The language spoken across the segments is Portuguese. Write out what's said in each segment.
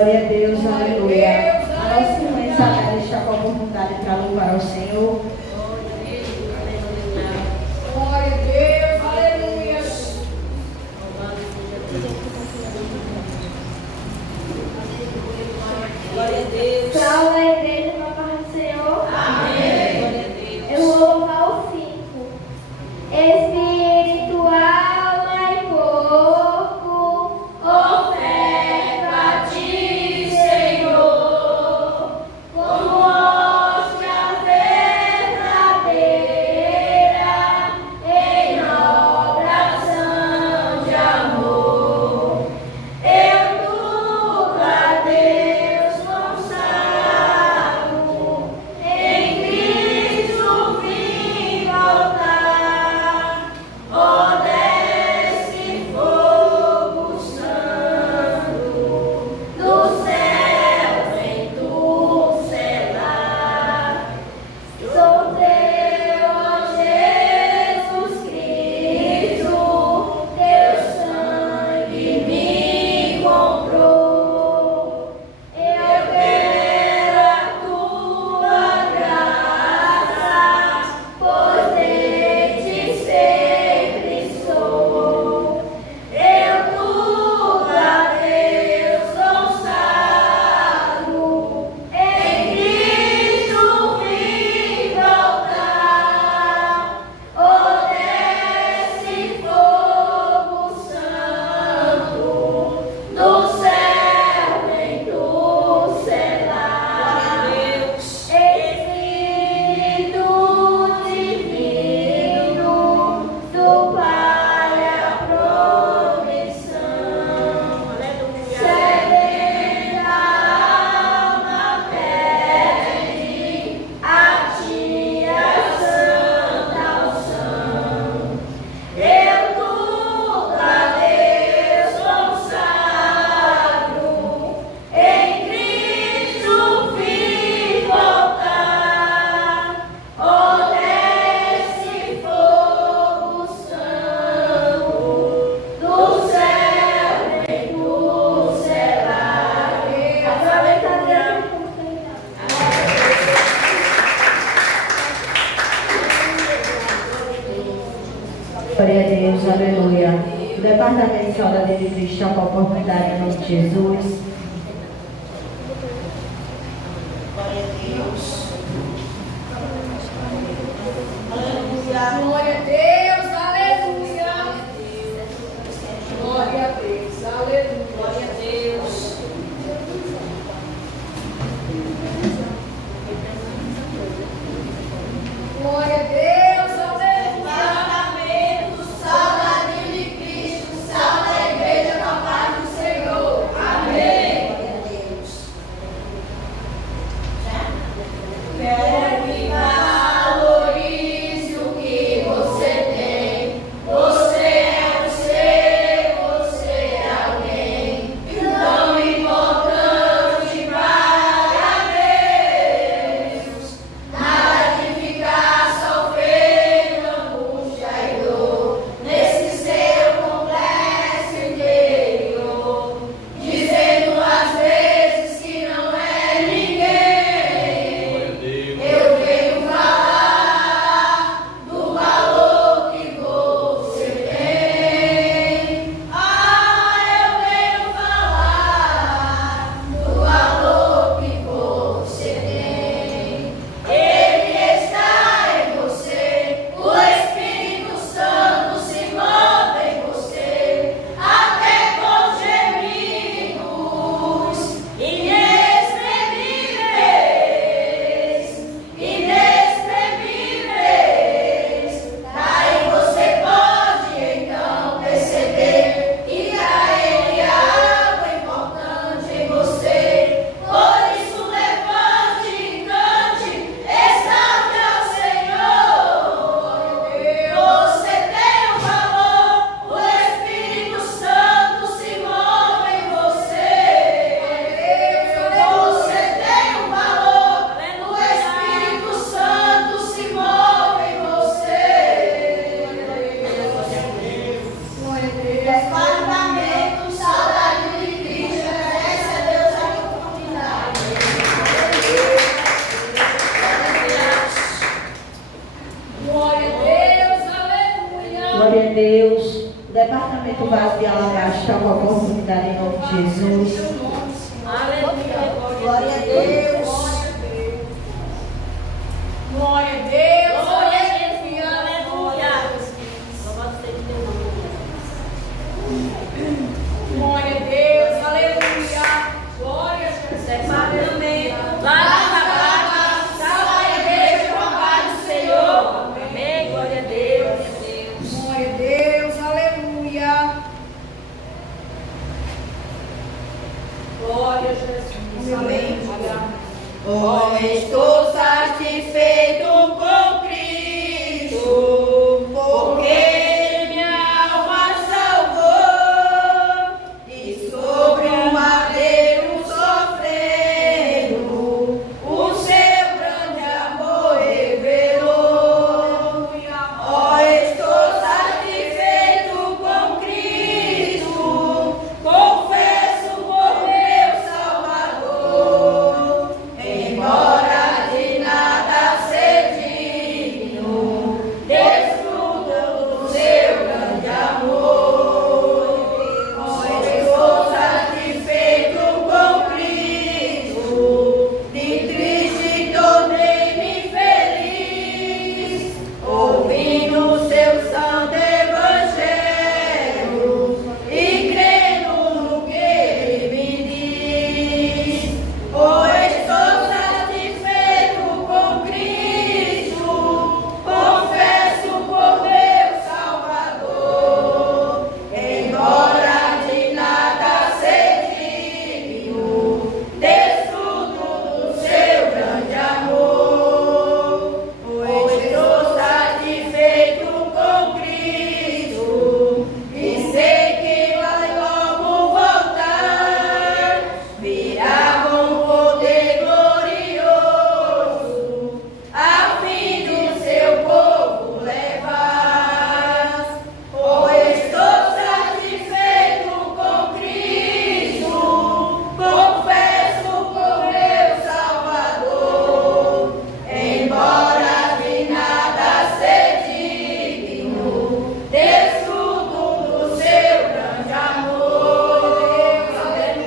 Glória a Deus, aleluia. A nossa irmã Isabela está com a oportunidade para louvar ao Senhor. Glória a Deus, aleluia. Glória a Deus. Salve a igreja para a paz do Senhor. Amém. Glória a Deus. Eu vou louvar o 5. Espírito, alma e corpo, oferto a ti, Senhor, como hóstia verdadeira, em oração de amor. Eu tudo a Deus consagro, em Cristo vim voltar. Ó, desce fogo santo, do céu vem tu selar. Sou teu, ó Jesus Cristo, teu sangue me comprou. Eu quero a tua graça, pois de ti sempre sou. Eu tudo a Deus consagro, em Cristo vim voltar. Ó, desce fogo santo, do céu vem tu selar. Espírito divino, do Pai a promissão, sedenta alma pede a ti a santa unção. Eu tudo a Deus consagro, em Cristo vim voltar. Ó, desce fogo santo, do céu vem tu selar. Aproveita a Deus. Glória a Deus, aleluia. O Departamento de Ordem de Cristo está com a oportunidade em nome de Jesus. Glória a Deus. Aleluia. Glória a Deus, aleluia. Glória a Deus, aleluia. Glória a Deus. Glória a Deus, aleluia. Departamento, saudade de Cristo, salve a igreja com a paz do Senhor. Amém. Glória a Deus. Quero que valorize o que você tem. Você é um ser, você é alguém tão importante para Deus. Nada de ficar sofrendo angústia e dor nesse seu complexo interior, dizendo às vezes que não é ninguém. Eu venho falar do valor que você tem. Eu venho falar do valor que você tem. Ele está em você, o Espírito Santo se move em você, até com gemidos inexprimíveis. Daí você pode então perceber que pra Ele há algo importante em você. Por isso levante e cante, exalte ao Senhor. Você tem um valor, o Espírito Santo se move em você. Você tem um valor, o Espírito Santo se move em você. Glória a Deus. Departamento, saudade de Cristo, agradece a Deus a departamento vaso de alabastro, para a oportunidade em nome de Jesus. Aleluia. Glória a Deus. Glória a Deus. Glória a Jesus. Aleluia. Aleluia. Louvado seja teu nome. Glória a Deus. Aleluia. Glória a Jesus. Departamento lá na barra, sala da igreja, com a paz do Senhor. Amém. Glória a Deus. Glória a Deus. Aleluia. Glória a Jesus. Aleluia. Oh, estou satisfeito com Cristo, porque minha alma salvou, e sobre o madeiro sofrendo, o seu grande amor revelou. Oh, estou satisfeito com Cristo, confesso por meu Salvador, embora de nada ser digno, desfruto do seu grande amor. Oh, estou satisfeito com Cristo, de triste tornei-me feliz, ouvindo o seu santo evangelho e crendo no que ele me diz. Oh, estou satisfeito com Cristo, confesso por meu Salvador, embora de nada ser digno, desfruto do seu grande amor. Oh, estou satisfeito com Cristo e sei que vai logo voltar, virá com poder glorioso, a fim do seu povo levar. Oh, estou satisfeito com Cristo, confesso por meu Salvador, embora de nada ser digno, desfruto do seu grande amor.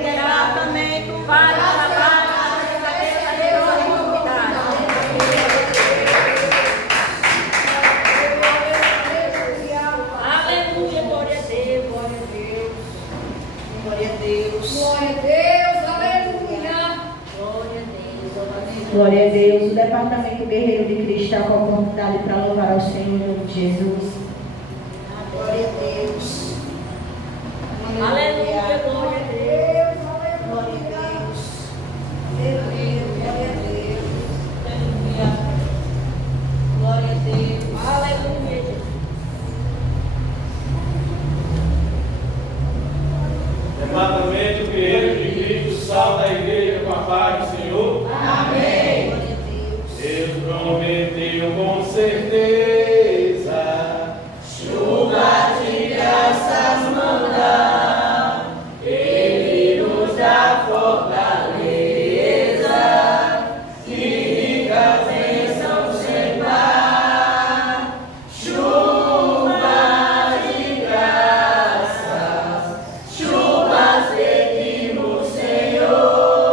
Departamento para trabalhar na cabeça de Aleluia, glória a Deus. Glória a Deus. Glória a Deus. Glória a Deus. Aleluia. Glória a Deus. Glória a Deus. O departamento guerreiro de Cristo está com a oportunidade para louvar ao Senhor em nome de Jesus. Glória a Deus. Aleluia, glória a Deus. Glória a Deus. Aleluia. Glória a Deus. Aleluia. Glória a Deus. Aleluia, Jesus. Departamento guerreiro de Cristo, sal da igreja com a paz do Senhor. Amém. Glória a Deus. Deus prometeu com certeza chuva de graças mandar. Ele nos dá fortaleza e rica bênção sem par. Chuva de graças, chuvas pedimos, Senhor.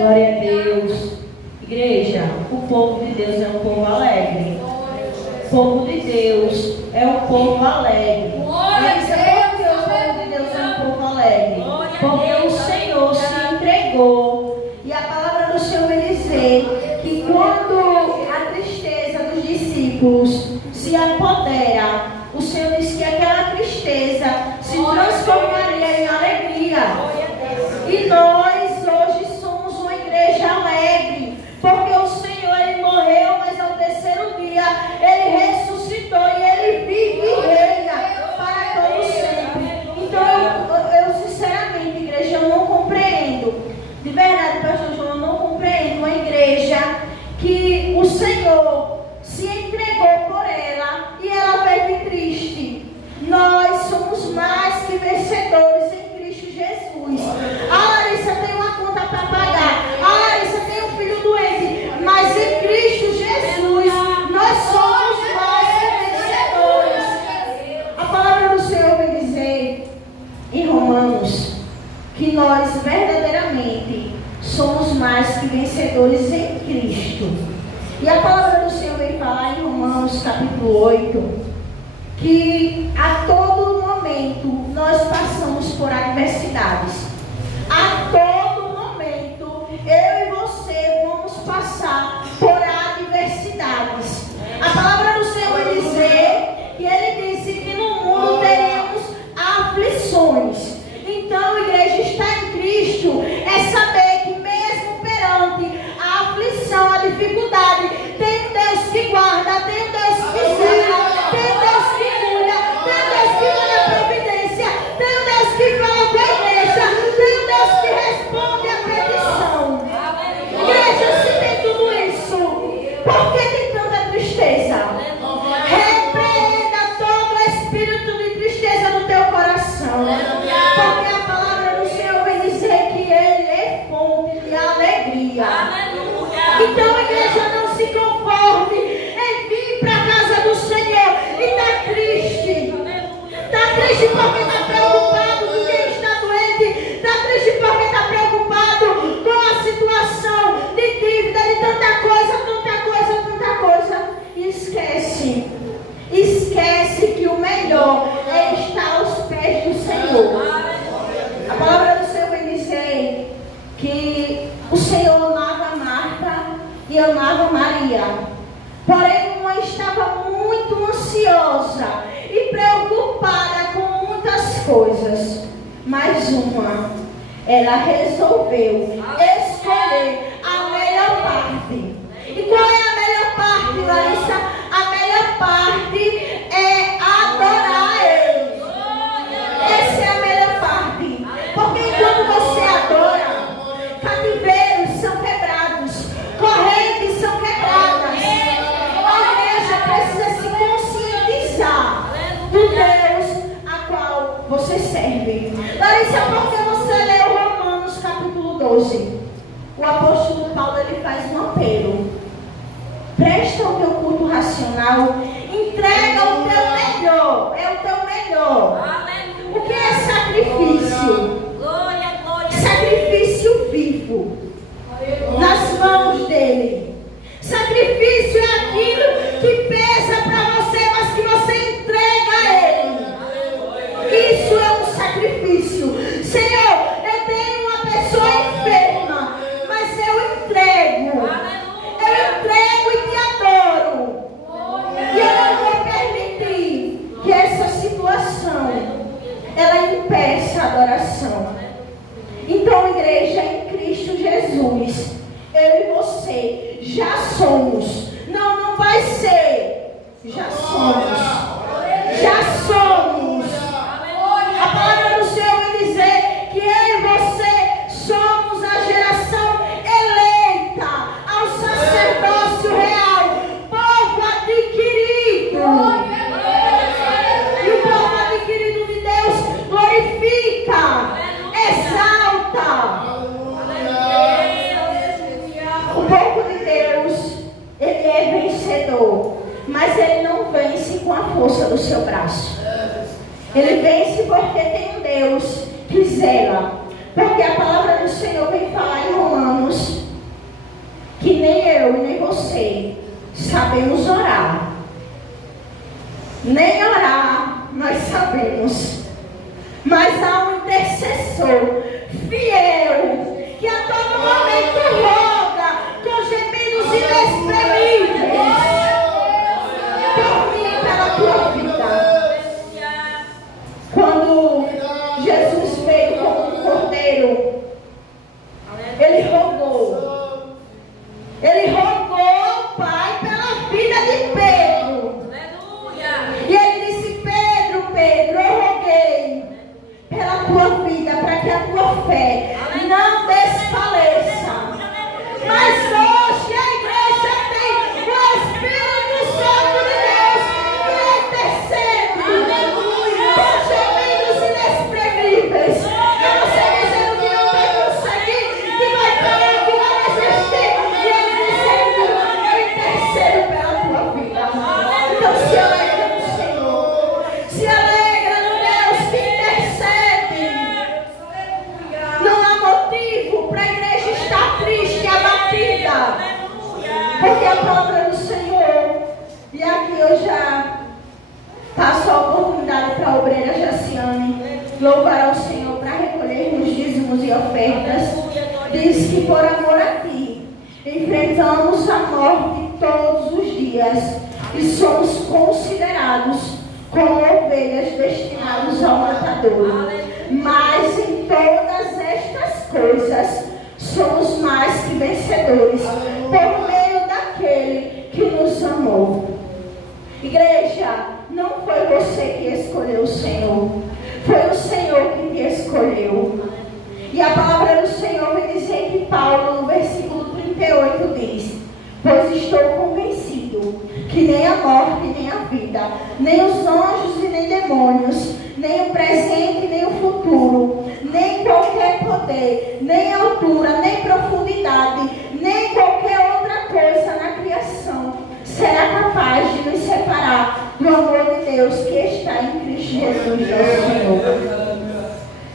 Glória a Deus. Igreja, o povo de Deus é um povo alegre. O povo de Deus é um povo alegre. Mas por que o povo de Deus é um povo alegre? Porque o Senhor se entregou. E a palavra do Senhor vai dizer que quando a tristeza dos discípulos se apodera, o Senhor diz que aquela tristeza se transformaria em alegria. E nós hoje somos uma igreja alegre, porque o Senhor, Ele morreu, mas ao terceiro dia Ele ressuscitou e Ele vive e reina para todo sempre. Então eu sinceramente, igreja, eu não compreendo, de verdade, pastor João, eu não compreendo uma igreja que o Senhor se entregou por ela e ela vive triste. Nós somos mais que vencedores em Cristo Jesus. A Larissa tem uma conta para pagar, a Larissa tem um filho doente, mas em Cristo Jesus nós somos mais que vencedores. A palavra do Senhor vai dizer em Romanos que nós verdadeiramente somos mais que vencedores em Cristo. E a palavra do Senhor vem falar em Romanos capítulo 8 que a todo momento nós passamos por adversidades. A todo momento eu e você vamos passar por adversidades. A palavra do Senhor vai dizer que Ele disse que no mundo teríamos aflições. Então, igreja, estar em Cristo é saber que mesmo perante a aflição, a dificuldade, tem um Deus que guarda, tem um Deus que zela, tem um Deus que cura, tem um Deus que manda providência, tem um Deus que fala com a igreja, tem um Deus que responde a petição. Igreja, se tem tudo isso, por que tem tanta tristeza? Repreenda todo o espírito de tristeza no teu coração, porque a palavra do Senhor vai dizer que Ele é fonte de alegria. Então, igreja, não se conforme em vir para a casa do Senhor e está triste. Está triste porque está preocupado com quem está doente. Está triste porque está preocupado com a situação de dívida, de tanta coisa, tanta coisa, tanta coisa. E esquece que o melhor é estar aos pés do Senhor. A palavra do Senhor vai dizer que o Senhor amava Marta e amava Maria. Porém, uma estava muito ansiosa e preocupada com muitas coisas. Mas uma, ela resolveu escolher a melhor parte. E qual é a melhor parte, Larissa? A melhor parte é adorar a Ele. Essa é a melhor parte. Porque enquanto você adora, cativeiros são quebrados, correntes são quebradas. A igreja precisa se conscientizar do Deus a qual você serve. Larissa, por que você leu Romanos capítulo 12? O apóstolo Paulo, ele faz um apelo. Presta o teu culto racional, entrega o teu melhor, é o teu melhor. O que é sacrifício? Sacrifício vivo nas mãos dele. Sacrifício é aquilo que pesa para você, mas que você entrega a Ele. Isso é um sacrifício. Senhor, eu tenho uma pessoa enferma, mas eu entrego. Eu entrego e te adoro. E eu não vou permitir que essa situação ela impeça a adoração. Então, igreja, em Cristo Jesus, eu e você já somos. Não vai ser. Já somos. Já somos. A palavra do Senhor vai dizer que eu e você somos a geração eleita ao sacerdócio real, povo adquirido. E o povo adquirido de Deus glorifica, exalta. O povo de Deus, ele é vencedor, mas ele não vence com a força do seu braço. Ele vence porque tem um Deus que zela. Porque a palavra do Senhor vem falar em Romanos eu e nem você sabemos orar. Nem orar nós sabemos. Mas há um intercessor fiel que a todo momento roga com gemidos inexprimíveis por mim e pela tua vida. Quando Jesus veio como um cordeiro, ele rogou. Ele rogou ao Pai pela vida de Pedro. E ele disse: Pedro, Pedro, eu roguei pela tua vida, para que a tua fé não desfaleça. Mas hoje a igreja tem o Espírito Santo de Deus que intercede com gemidos inexprimíveis. Eu não sei dizendo que não vai conseguir, que vai parar, que vai resistir. E ele dizendo: eu intercedo pela tua vida. Então se alegra no Senhor. Se alegra no Deus que intercede. Não há motivo para a igreja estar triste e abatida, porque a palavra do Senhor. E aqui eu já passo a oportunidade para a obreira Jaciane louvar ao Senhor para recolhermos dízimos e ofertas. Diz que por amor a ti enfrentamos a morte todos os dias e somos considerados como ovelhas destinadas ao matador. Mas em todas estas coisas somos mais que vencedores por meio daquele que nos amou. Igreja, não foi você que escolheu o Senhor, foi o Senhor que te escolheu. E a palavra do Senhor me diz que Paulo, no versículo 38, diz: pois estou convencido que nem a morte, nem a vida, nem os anjos e nem demônios, nem o presente, nem o futuro, nem qualquer poder, nem altura, nem profundidade, nem qualquer outra coisa na criação será capaz de nos separar do amor de Deus que está em Cristo Jesus, nosso Senhor.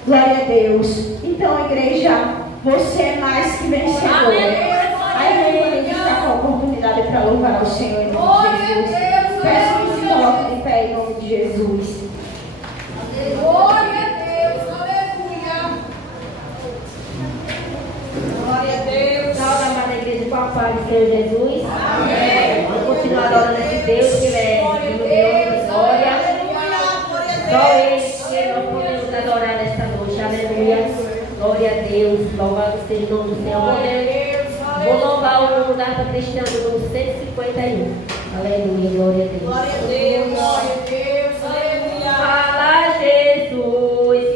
Glória a Deus. Então, igreja, você é mais que vencedor. Aí a gente está com a oportunidade para louvar ao Senhor em nome de Jesus. Peço que se coloque de pé em nome de Jesus. Glória a Deus, aleluia. Glória a Deus. Salve, amada igreja, com a paz do Senhor Jesus. Amém. Vamos continuar adorando esse Deus que é digno de honra e glória. Só Ele que nós podemos adorar nesta noite. Aleluia. Glória a Deus. Louvado seja o nome do Senhor. Vou louvar o nome da harpa cristã do número 151. Aleluia. Glória a Deus. Glória a Deus, glória a Deus, aleluia. Fala, Jesus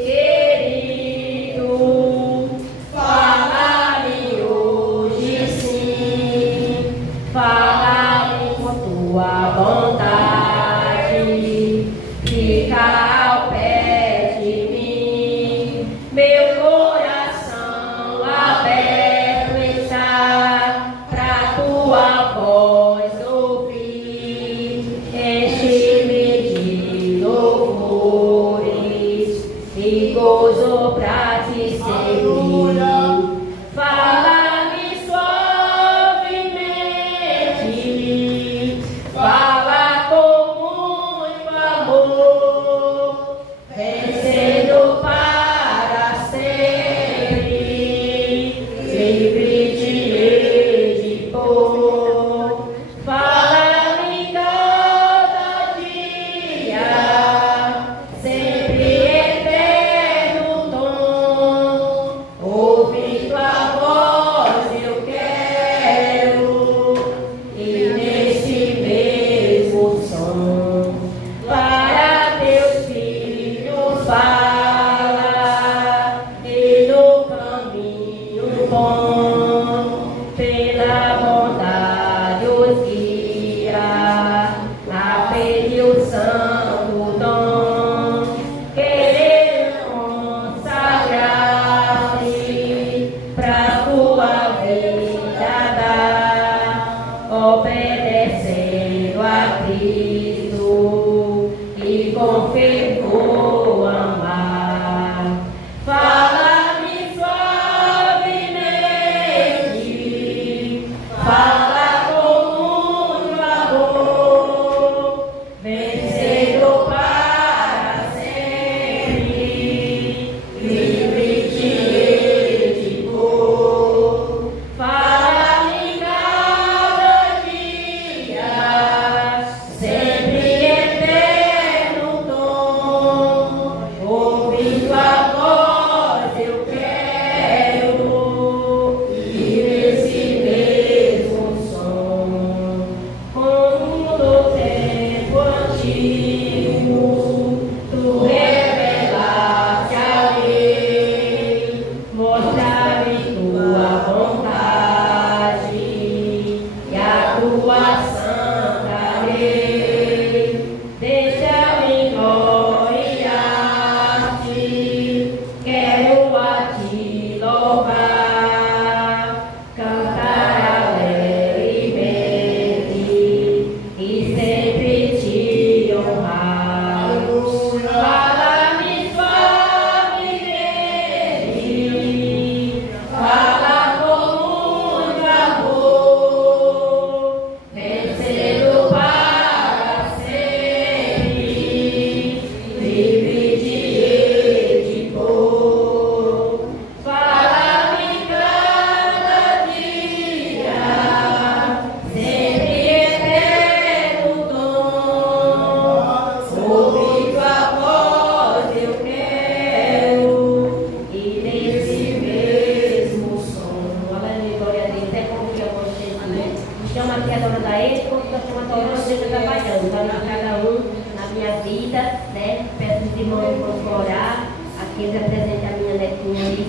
querido, fala-me hoje sim, fala-me com tua bondade, fica ao pé de mim, meu coração aberto está pra tua voz ouvir, enche-me de louvores e gozo pra te seguir. Fala-me suavemente, fala com muito amor, vencendo para sempre, livre de dor. Fala-me cada dia, sempre eterno tom. Ouve tua voz eu quero, e nesse mesmo som, para teus filhos fala, e no caminho bom, pela bondade os guia, aprende o santo dom, querer consagrar-se pra tua vida dar, obedecendo a Cristo e com fervor amar. Fala-me suavemente, fala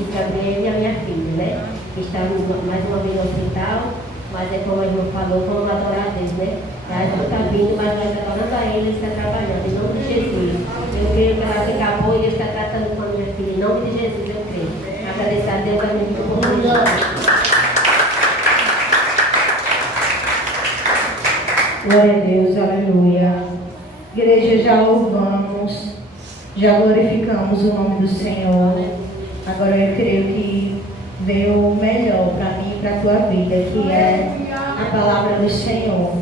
Vinícius Gabriel e a minha filha, né? Que está mais uma vez no hospital, mas é como a irmã falou, vamos adorar a Deus, né? A irmã está vindo, mas nós adorando a Ele, Ele está trabalhando, em nome de Jesus. Eu creio que ela fica boa e Deus está tratando com a minha filha, em nome de Jesus, eu creio. Agradecer a Deus a minha oportunidade. Glória a Deus, aleluia. Igreja, já louvamos, já glorificamos o nome do Senhor. Agora eu creio que veio o melhor para mim e para a tua vida, que é a palavra do Senhor.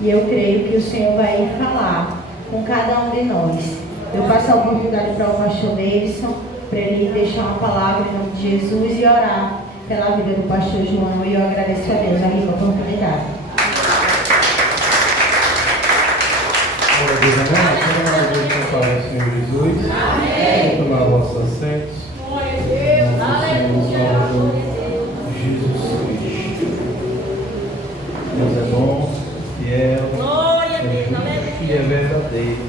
E eu creio que o Senhor vai falar com cada um de nós. Eu passo a oportunidade para o pastor Davidson, para ele deixar uma palavra em nome de Jesus e orar pela vida do pastor João. E eu agradeço a Deus a oportunidade. Glória a Deus, amém? Toda uma vez que eu falo, Senhor Jesus. Amém. Vamos tomar vossos assentos. Glória a Deus. Aleluia. Jesus Cristo. Deus é bom, fiel, Glória a Deus, justo e é verdadeiro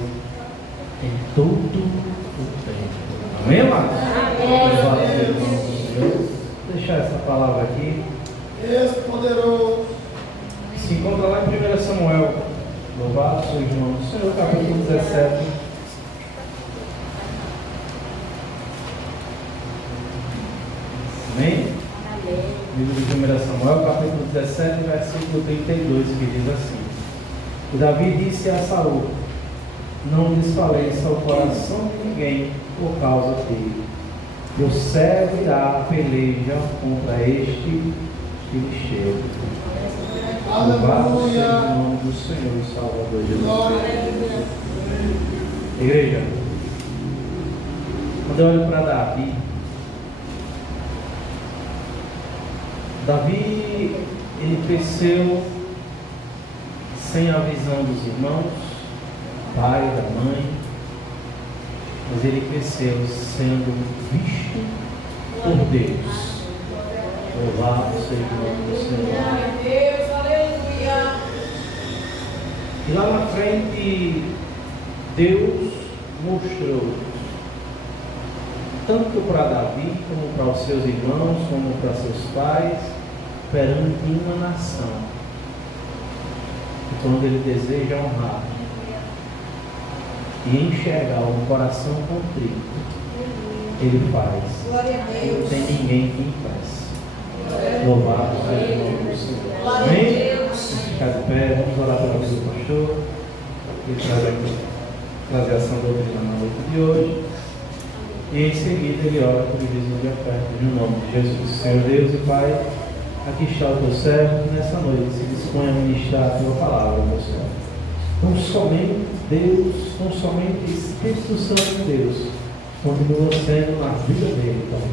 em todo o tempo. Amém, amados? Amém. Louvado seja o nome do Senhor. Vou deixar essa palavra aqui. Esse poderoso. Se encontra lá em 1 Samuel. Louvado seja o nome do Senhor, capítulo 17. Amém? Livro de 1 Samuel, capítulo 17, versículo 32, que diz assim: E Davi disse a Saul: Não desfaleça o coração de ninguém por causa dele. Teu servo irá a peleja contra este filisteu. Louvado seja o nome do Senhor e Salvador Jesus. Igreja, quando eu olho para Davi, ele cresceu sem a visão dos irmãos, pai, da mãe, mas ele cresceu sendo visto por Deus. Louvado seja o nome do Senhor. Glória a Deus, aleluia. E lá na frente, Deus mostrou, tanto para Davi, como para os seus irmãos, como para seus pais, perante uma nação. E quando ele deseja honrar e enxergar um coração contrito, ele faz. Glória a Deus. Não tem ninguém que impeça. Louvado seja o nome do Senhor. Glória a Amém? Deus. Ficar de pé, vamos orar pela vida do pastor. Ele trazer a sã doutrina na noite de hoje. E em seguida ele ora por Jesus de oferta, no nome de Jesus. Senhor Deus e Pai, aqui está o teu servo que nessa noite se dispõe a ministrar a tua palavra, meu Senhor. Não somente Deus, não somente Espírito Santo de Deus, continua sendo na vida dele, Pai.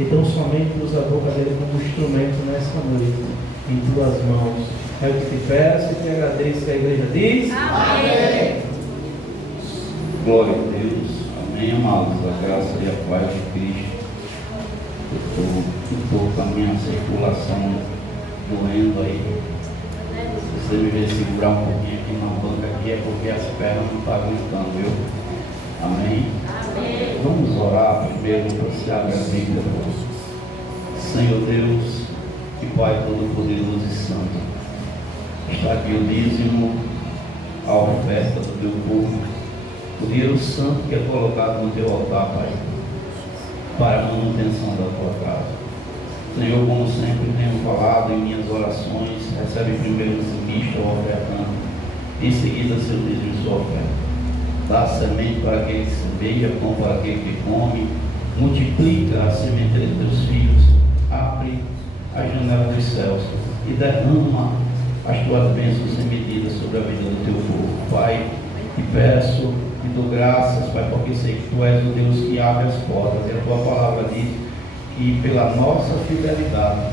Então somente usa a boca dele como instrumento nessa noite, em tuas mãos. É o que te peço e te agradeço que a igreja diz. Amém. Glória a Deus. Amém, amados. A graça e a paz de Cristo. Eu estou com a minha circulação doendo aí. Se você me ver segurar um pouquinho aqui na banca aqui, é porque as pernas não estão aguentando, viu? Amém? Amém. Vamos orar primeiro para se abrir a Bíblia. Senhor Deus e Pai Todo-Poderoso e Santo, está aqui o dízimo, a oferta do teu povo, o dinheiro santo que é colocado no teu altar, Pai, para a manutenção da tua casa. Senhor, como sempre tenho falado em minhas orações, recebe primeiro o dizimista, o ofertante, em seguida seu dízimo e sua oferta. Dá semente para aquele que semeia, pão para aquele que come, multiplica a sementeira de teus filhos, abre a janela dos céus e derrama as tuas bênçãos sem medida sobre a vida do teu povo. Pai, te peço e dou graças, Pai, porque sei que tu és o Deus que abre as portas, e a tua palavra diz que pela nossa fidelidade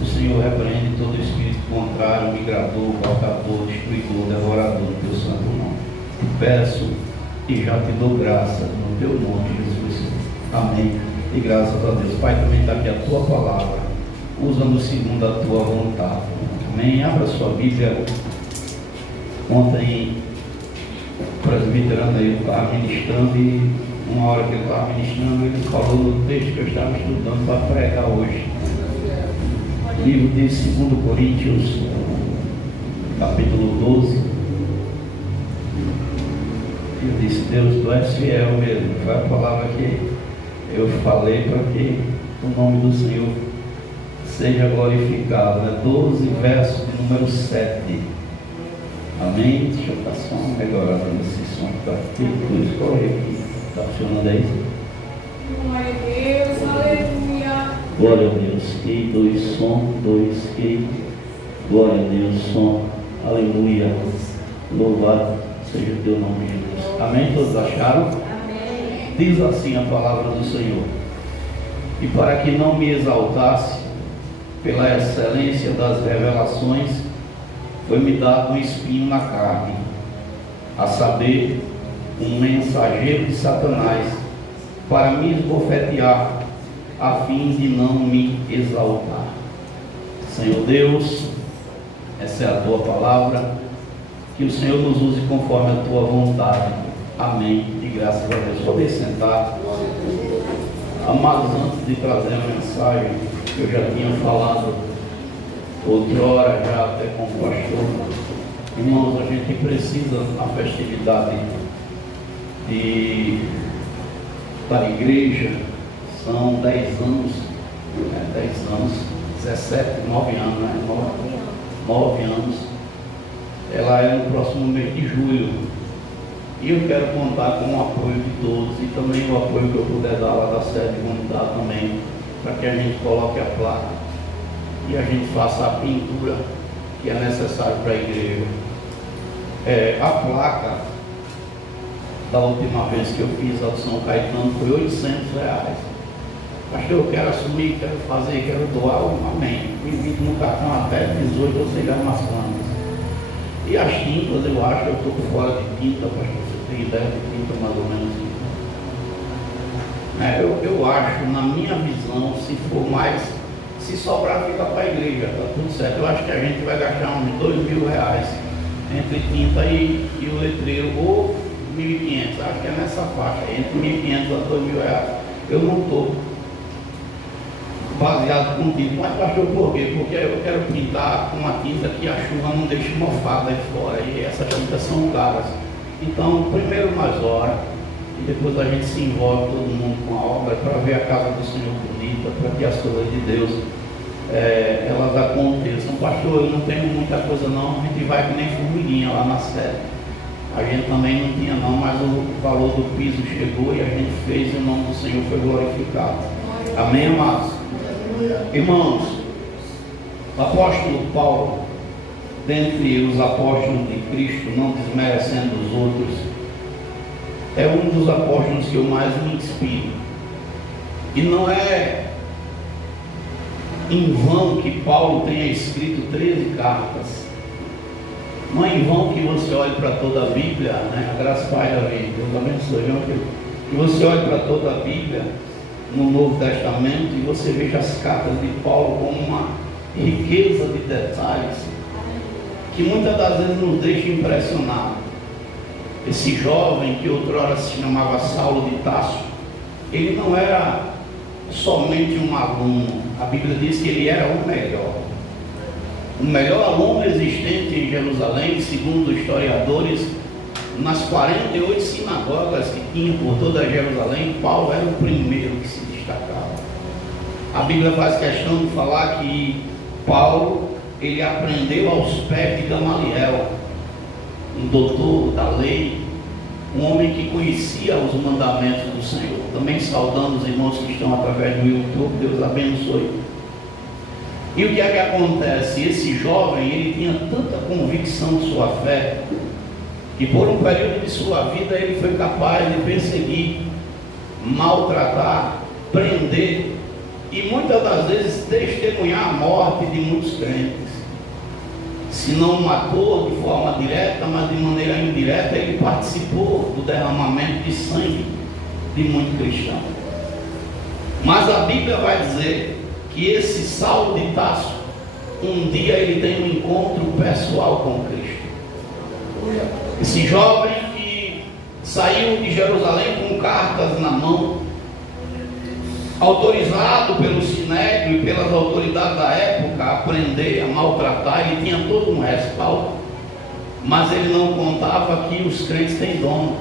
o Senhor repreende todo espírito contrário, migrador, faltador, destruidor, devorador no teu santo nome. Te peço e já te dou graça no teu nome, Jesus. Amém. E graças a Deus. Pai, também está aqui a tua palavra. Usa-nos segundo a tua vontade. Amém. Abra sua Bíblia. Ontem, o presbítero aí estava ministrando e uma hora que ele estava ministrando, ele falou no texto que eu estava estudando para pregar hoje. Livro de 2 Coríntios, capítulo 12. Eu disse: Deus, tu és fiel mesmo. Foi a palavra que eu falei para que o nome do Senhor seja glorificado. 12, verso de número 7. Amém? Deixa eu estar só melhorando esse som para aqui. Escolhe aqui. Está funcionando aí? Glória a Deus, aleluia. Glória a Deus. E 2, som, 2, e glória a Deus, som, aleluia. Louvado seja o teu nome, Jesus. Amém? Todos acharam? Amém. Diz assim a palavra do Senhor: e para que não me exaltasse pela excelência das revelações, foi-me dado um espinho na carne, a saber, um mensageiro de Satanás, para me esbofetear, a fim de não me exaltar. Senhor Deus, essa é a tua palavra, que o Senhor nos use conforme a tua vontade. Amém. E graças a Deus. Poder sentar. Amados, antes de trazer a mensagem, eu já tinha falado outrora, já até com o pastor. Irmãos, a gente precisa na festividade da igreja. São 10 anos, 10 anos, 17, 9 anos, né? 9 anos. Ela é no próximo mês de julho. E eu quero contar com o apoio de todos e também o apoio que eu puder dar lá da sede, vamos dar também, para que a gente coloque a placa e a gente faça a pintura que é necessário para a igreja. A placa da última vez que eu fiz a São Caetano foi R$800. Pastor, eu quero assumir, quero fazer, quero doar, amém. Me invito no cartão até 18, eu sei nas plantas. E as tintas, eu acho, eu estou fora de tinta, pastor, você tem ideia de tinta mais ou menos assim. Eu acho, na minha visão, se for mais, se sobrar, fica para a igreja, está tudo certo. Eu acho que a gente vai gastar uns R$2.000 entre tinta e o letreiro, ou 1.500, acho que é nessa faixa, entre 1.500 a R$2.000. Eu não estou baseado contigo, mas pastor, por quê? Porque eu quero pintar com uma tinta que a chuva não deixe mofada aí fora, e essas tintas são caras. Então, primeiro nós ora, e depois a gente se envolve todo mundo com a obra, para ver a casa do Senhor bonita, para que as coisas de Deus elas aconteçam. Pastor, eu não tenho muita coisa não, a gente vai que nem formiguinha lá na sede. A gente também não tinha não, mas o valor do piso chegou e a gente fez e o nome do Senhor foi glorificado. Amém, amados? Irmãos, o apóstolo Paulo, dentre os apóstolos de Cristo, não desmerecendo os outros, é um dos apóstolos que eu mais me inspiro. E não é em vão que Paulo tenha escrito 13 cartas. Não é em vão que você olhe para toda a Bíblia, né? A graça Pai da vida, Deus abençoe, que você olhe para toda a Bíblia no Novo Testamento e você veja as cartas de Paulo como uma riqueza de detalhes que muitas das vezes nos deixa impressionados. Esse jovem que outrora se chamava Saulo de Tarso, ele não era somente um aluno. A Bíblia diz que ele era o melhor aluno existente em Jerusalém, segundo historiadores. Nas 48 sinagogas que tinha por toda Jerusalém, Paulo era o primeiro que se destacava. A Bíblia faz questão de falar que Paulo, ele aprendeu aos pés de Gamaliel, um doutor da lei, um homem que conhecia os mandamentos do Senhor. Também saudando os irmãos que estão através do YouTube, Deus abençoe. E o que é que acontece? Esse jovem, ele tinha tanta convicção de sua fé, que por um período de sua vida ele foi capaz de perseguir, maltratar, prender e muitas das vezes testemunhar a morte de muitos crentes. Se não matou de forma direta, mas de maneira indireta, ele participou do derramamento de sangue de muito cristão. Mas a Bíblia vai dizer que esse Saulo de Tarso, um dia ele tem um encontro pessoal com Cristo. Esse jovem que saiu de Jerusalém com cartas na mão, autorizado pelo Sinédrio e pelas autoridades da época a prender, a maltratar. Ele tinha todo um respaldo, mas ele não contava que os crentes têm dono,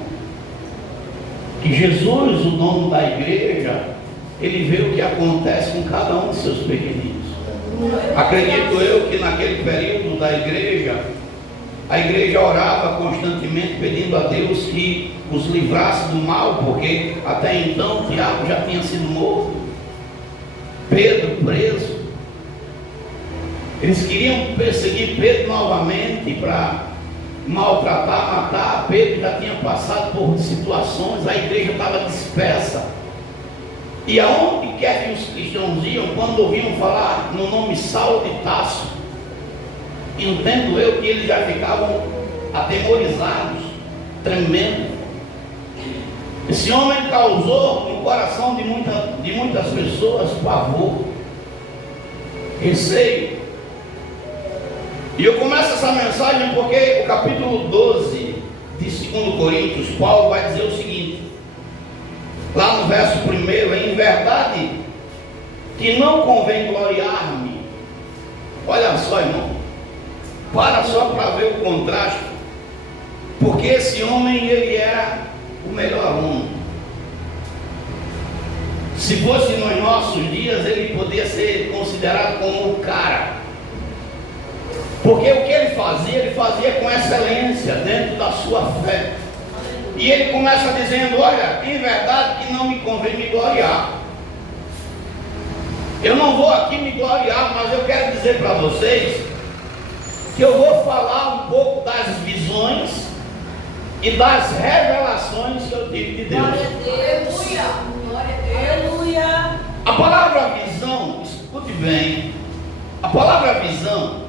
que Jesus, o dono da igreja, ele vê o que acontece com cada um dos seus pequeninos. Acredito eu que naquele período da igreja, a igreja orava constantemente pedindo a Deus que os livrasse do mal, porque até então Tiago já tinha sido morto, Pedro preso. Eles queriam perseguir Pedro novamente para maltratar, matar. Pedro já tinha passado por situações, a igreja estava dispersa. E aonde quer que os cristãos iam, quando ouviam falar no nome Saulo de Tarso, entendo eu que eles já ficavam atemorizados, tremendo. Esse homem causou no coração de muitas pessoas pavor, receio. E eu começo essa mensagem porque o capítulo 12 de 2 Coríntios, Paulo vai dizer o seguinte, lá no verso 1: em verdade que não convém gloriar-me. Olha só, irmão, para só para ver o contraste, porque esse homem, ele era o melhor aluno. Se fosse nos nossos dias, ele podia ser considerado como o cara, porque o que ele fazia com excelência dentro da sua fé. E ele começa dizendo: olha, em verdade que não me convém me gloriar. Eu não vou aqui me gloriar, mas eu quero dizer para vocês que eu vou falar um pouco das visões e das revelações que eu tive de Deus. Glória a Deus. Glória a Deus. Aleluia. A palavra visão, escute bem, a palavra visão,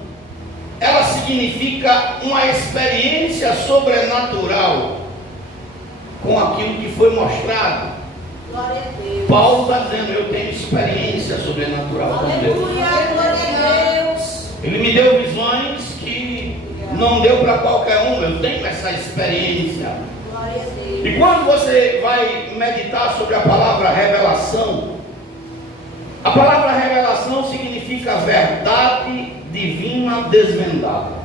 ela significa uma experiência sobrenatural com aquilo que foi mostrado. Glória a Deus. Paulo está dizendo: eu tenho experiência sobrenatural com Deus. Aleluia. Glória a Deus. Ele me deu visões que não deu para qualquer um. Eu tenho essa experiência. Glória a Deus. E quando você vai meditar sobre a palavra revelação, a palavra revelação significa verdade divina desvendada.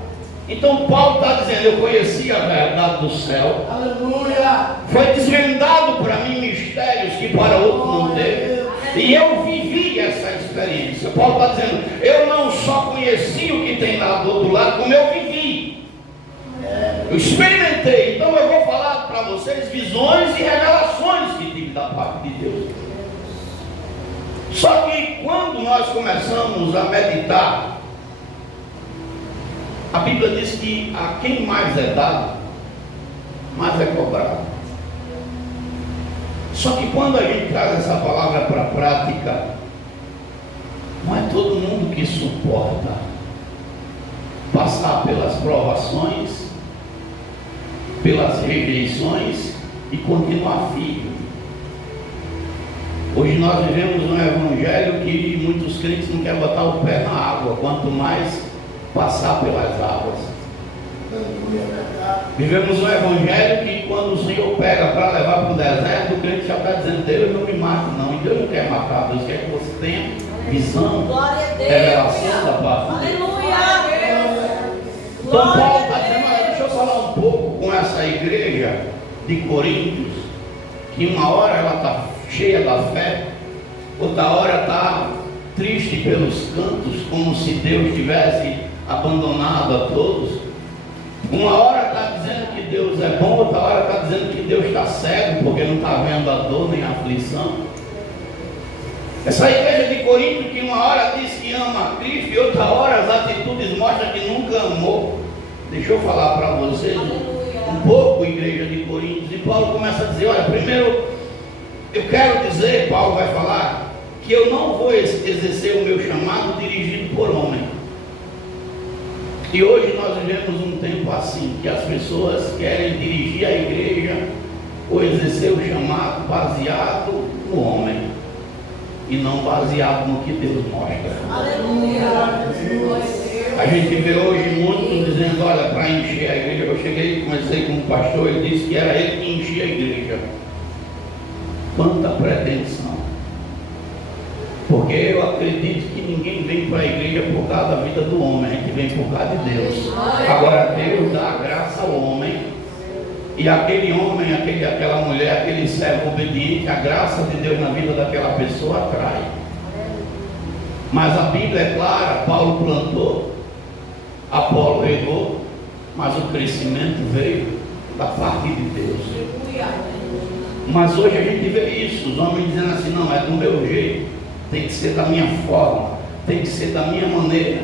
Então Paulo está dizendo: eu conheci a verdade do céu. Aleluia. Foi desvendado para mim mistérios que para outro não teve. E eu vivi essa experiência. Paulo está dizendo: eu não só conheci o que tem lá do outro lado, como eu vivi. Eu experimentei. Então eu vou falar para vocês visões e revelações que tive da parte de Deus. Só que quando nós começamos a meditar, a Bíblia diz que a quem mais é dado, mais é cobrado. Só que quando a gente traz essa palavra para a prática, não é todo mundo que suporta passar pelas provações, pelas rejeições e continuar firme. Hoje nós vivemos um evangelho que muitos crentes não querem botar o pé na água, quanto mais passar pelas águas. Vivemos um evangelho que quando o Senhor pega para levar para o deserto, o crente já está dizendo: Deus não me mata não. E Deus não quer matar, Deus quer que você tenha visão, Glória a Deus. revelação da parte dele. Aleluia. Então Paulo está dizendo: olha, deixa eu falar um pouco com essa igreja de Coríntios, que uma hora ela está cheia da fé, outra hora está triste pelos cantos, como se Deus tivesse abandonado a todos. Uma hora está dizendo que Deus é bom, outra hora está dizendo que Deus está cego, porque não está vendo a dor nem a aflição. Essa igreja de Corinto, que uma hora diz que ama a Cristo e outra hora as atitudes mostram que nunca amou. Deixa eu falar para vocês um pouco, igreja de Coríntios. E Paulo começa a dizer: olha, primeiro eu quero dizer, Paulo vai falar, que eu não vou exercer o meu chamado dirigido por homem. E hoje nós vivemos um tempo assim, que as pessoas querem dirigir a igreja ou exercer o chamado baseado no homem e não baseado no que Deus mostra. Aleluia. A gente vê hoje muitos dizendo, olha, para encher a igreja, eu cheguei e comecei com um pastor, ele disse que era ele que enchia a igreja. Quanta pretensão! Porque eu acredito que ninguém vem para a igreja por causa da vida do homem, a gente vem por causa de Deus. Agora Deus dá a graça ao homem, e aquele homem, aquela mulher, aquele servo obediente, a graça de Deus na vida daquela pessoa atrai. Mas a Bíblia é clara, Paulo plantou, Apolo regou, mas o crescimento veio da parte de Deus. Mas hoje a gente vê isso, os homens dizendo assim, não, é do meu jeito, tem que ser da minha forma, tem que ser da minha maneira.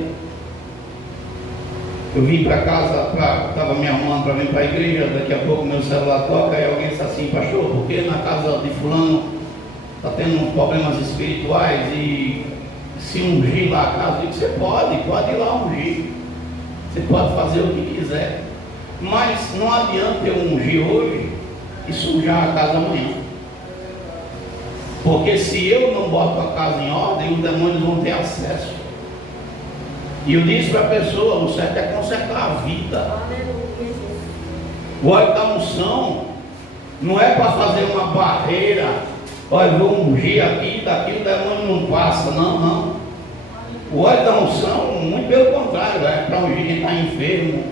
Eu vim para casa, estava me arrumando para vir para a igreja, daqui a pouco meu celular toca e alguém disse assim, pastor, porque na casa de fulano está tendo problemas espirituais e se ungir lá a casa? Eu digo, você pode ir lá ungir, você pode fazer o que quiser, mas não adianta eu ungir hoje e sujar a casa amanhã. Porque se eu não boto a casa em ordem, os demônios vão ter acesso. E eu disse para a pessoa, o certo é consertar a vida. O óleo da unção não é para fazer uma barreira, olha, eu vou ungir aqui, daqui o demônio não passa, não. O óleo da unção, muito pelo contrário, é para ungir quem está enfermo,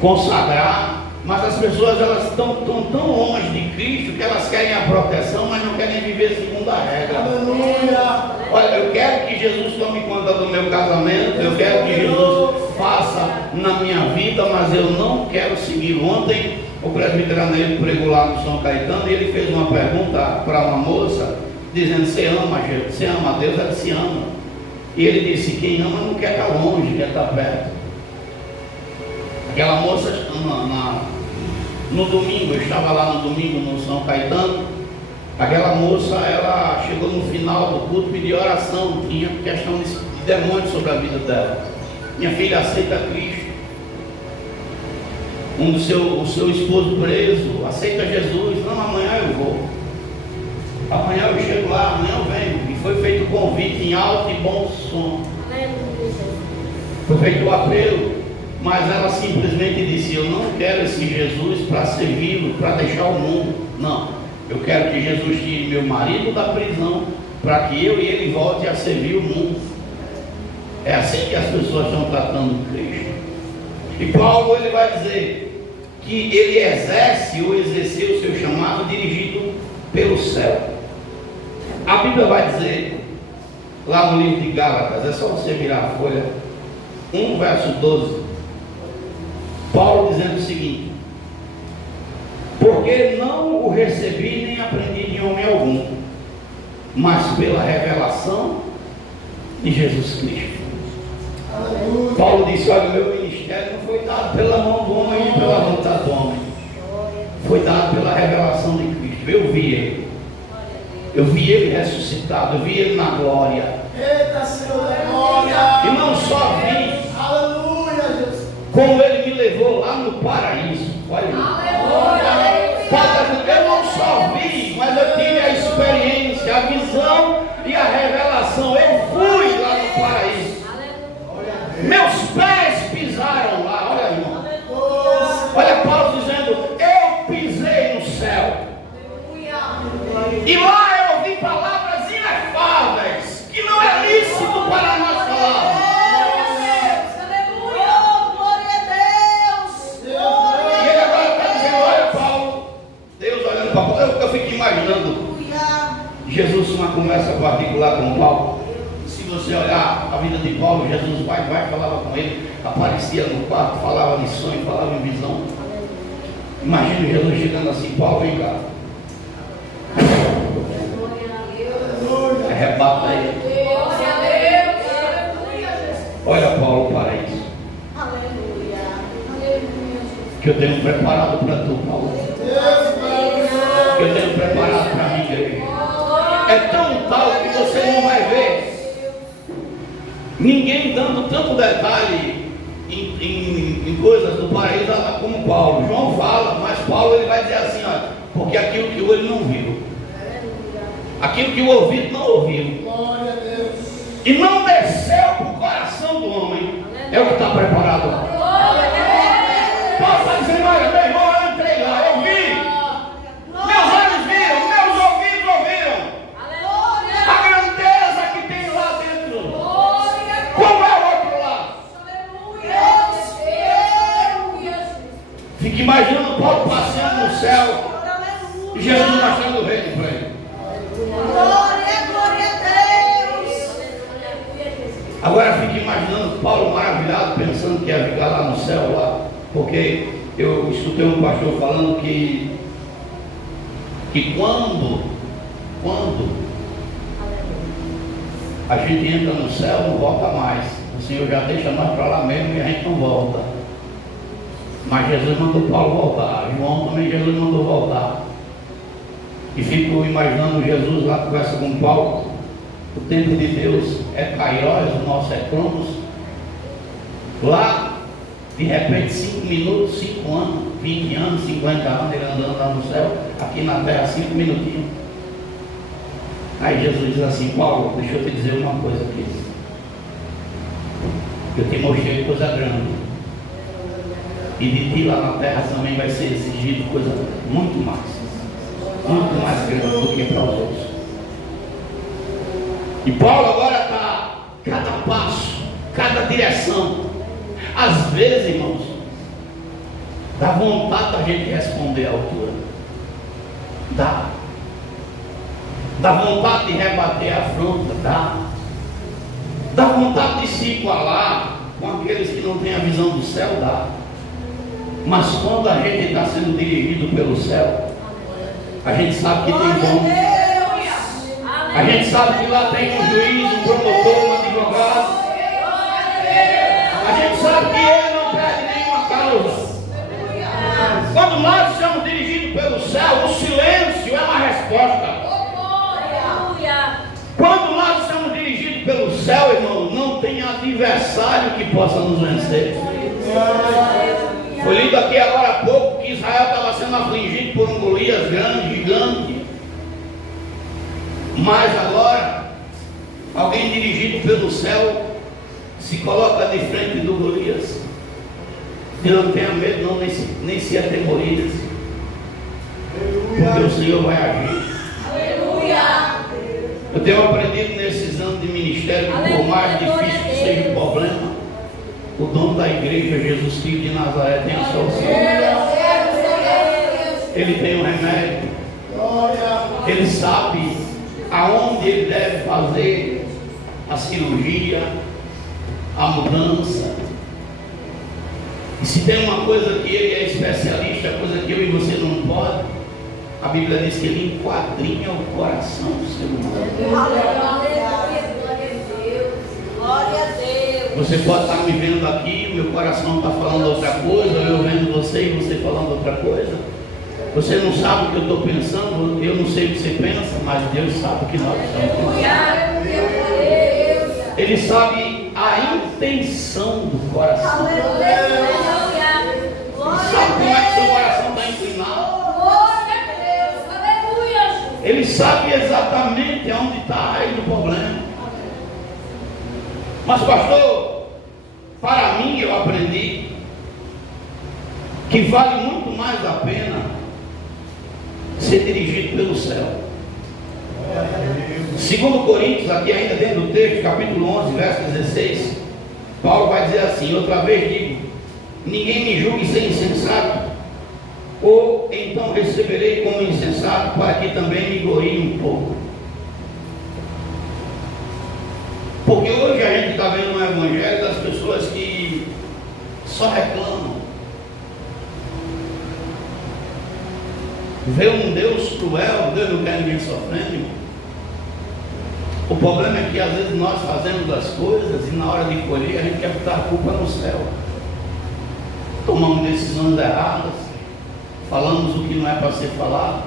consagrar. Mas as pessoas, elas estão tão longe de Cristo que elas querem a proteção, mas não querem viver segundo a regra. Aleluia. Olha, eu quero que Jesus tome conta do meu casamento, eu quero que Jesus faça na minha vida, mas eu não quero seguir. Ontem o presbiteriano ele pregou lá no São Caetano e ele fez uma pergunta para uma moça, dizendo, você ama Jesus, você ama a Deus? Ela se ama. E ele disse, quem ama não quer estar longe, quer estar perto. Aquela moça, no domingo, eu estava lá no domingo no São Caetano, aquela moça, ela chegou no final do culto, pediu oração, tinha questão de demônio sobre a vida dela. Minha filha aceita Cristo, o seu esposo preso, aceita Jesus, não, amanhã eu vou, amanhã eu chego lá, amanhã eu venho, e foi feito o convite em alto e bom som, foi feito o apelo. Mas ela simplesmente disse, eu não quero esse Jesus para servi-lo, para deixar o mundo. Não, eu quero que Jesus tire meu marido da prisão, para que eu e ele volte a servir o mundo. É assim que as pessoas estão tratando Cristo. E Paulo, ele vai dizer que ele exerce ou exerceu o seu chamado dirigido pelo céu. A Bíblia vai dizer, lá no livro de Gálatas, é só você virar a folha, 1 verso 12. Paulo dizendo o seguinte, porque não o recebi nem aprendi de homem algum, mas pela revelação de Jesus Cristo. Aleluia. Paulo disse, olha, o meu ministério não foi dado pela mão do homem nem pela vontade do homem, foi dado pela revelação de Cristo. Eu vi ele ressuscitado, eu vi ele na glória. Eita, Senhor da glória. E não só vi, Aleluia, Jesus. como ele me levou lá no paraíso. Olha aí. Eu não só vi, mas eu tive a experiência, a visão e a revelação. Eu fui lá no paraíso. Meus pés pisaram lá. Olha, irmão. Olha Paulo dizendo, eu pisei no céu. E lá eu ouvi palavras inefáveis, que não é lícito para nós falar. Eu fico imaginando Jesus numa conversa particular com Paulo. Se você olhar a vida de Paulo, Jesus vai, falava com ele, aparecia no quarto, falava em sonho, falava em visão. Imagina Jesus chegando assim, Paulo, vem cá. Arrebata ele. Olha Paulo, para isso. Que eu tenho preparado para tu, Paulo. Que eu tenho preparado para mim, igreja. É tão tal que você não vai ver ninguém dando tanto detalhe em coisas do paraíso como Paulo. João fala, mas Paulo ele vai dizer assim, olha, porque aquilo que o olho não viu, aquilo que o ouvido não ouviu, e não desceu para o coração do homem, é o que está preparado. Fica imaginando Paulo passeando no céu e Jesus mostrando o reino para ele. Glória a Deus. Agora fica imaginando Paulo maravilhado, pensando que ia ficar lá no céu, lá, porque eu escutei um pastor falando que quando a gente entra no céu, não volta mais. O Senhor já deixa nós para lá mesmo e a gente não volta. Mas Jesus mandou Paulo voltar. João também Jesus mandou voltar. E fico imaginando Jesus lá, conversa com Paulo. O tempo de Deus é Kairos, o nosso é Cronos. Lá, de repente, 5 minutos, 5 anos, 20 anos, 50 anos, ele andando lá no céu. Aqui na terra, 5 minutinhos. Aí Jesus diz assim: Paulo, deixa eu te dizer uma coisa aqui. Eu te mostrei coisa grande. E de ti lá na terra também vai ser exigido coisa muito mais grande do que para os outros. E Paulo agora está, cada passo, cada direção. Às vezes, irmãos, dá vontade da gente responder à altura. Dá vontade de rebater a afronta, dá vontade de se igualar com aqueles que não têm a visão do céu, dá. Mas quando a gente está sendo dirigido pelo céu, a gente sabe que tem bom. A gente sabe que lá tem um juiz, um promotor, um advogado. A gente sabe que ele não perde nenhuma causa. Quando nós somos dirigidos pelo céu, o silêncio é uma resposta. Quando nós somos dirigidos pelo céu, irmão, não tem adversário que possa nos vencer. Foi lido aqui agora há pouco que Israel estava sendo afligido por um Golias grande, gigante. Mas agora, alguém dirigido pelo céu se coloca de frente do Golias. E não tenha medo, não, nem se atemorize. Porque o Senhor vai agir. Aleluia. Eu tenho aprendido nesses anos de ministério que por mais difícil que seja o problema, o dono da igreja, Jesus Cristo de Nazaré, tem a solução. Ele tem o remédio. Ele sabe aonde ele deve fazer a cirurgia, a mudança. E se tem uma coisa que ele é especialista, coisa que eu e você não pode, a Bíblia diz que ele enquadrinha o coração do ser humano. Glória a Deus. Você pode estar me vendo aqui, o meu coração está falando outra coisa, eu vendo você e você falando outra coisa. Você não sabe o que eu estou pensando, eu não sei o que você pensa, mas Deus sabe o que nós estamos pensando. Ele sabe a intenção do coração. Ele sabe como é que seu coração está inclinado. Ele sabe exatamente onde está a raiz do problema. Mas pastor, para mim eu aprendi que vale muito mais a pena ser dirigido pelo céu. Segundo Coríntios, aqui ainda dentro do texto, capítulo 11, verso 16, Paulo vai dizer assim: outra vez digo, ninguém me julgue ser insensato, ou então receberei como insensato, para que também me glorie um pouco. Porque hoje a gente está vendo um evangelho das pessoas que só reclamam. Vê um Deus cruel, Deus não quer ninguém sofrendo. O problema é que às vezes nós fazemos as coisas e na hora de colher a gente quer botar a culpa no céu. Tomamos decisões erradas, falamos o que não é para ser falado,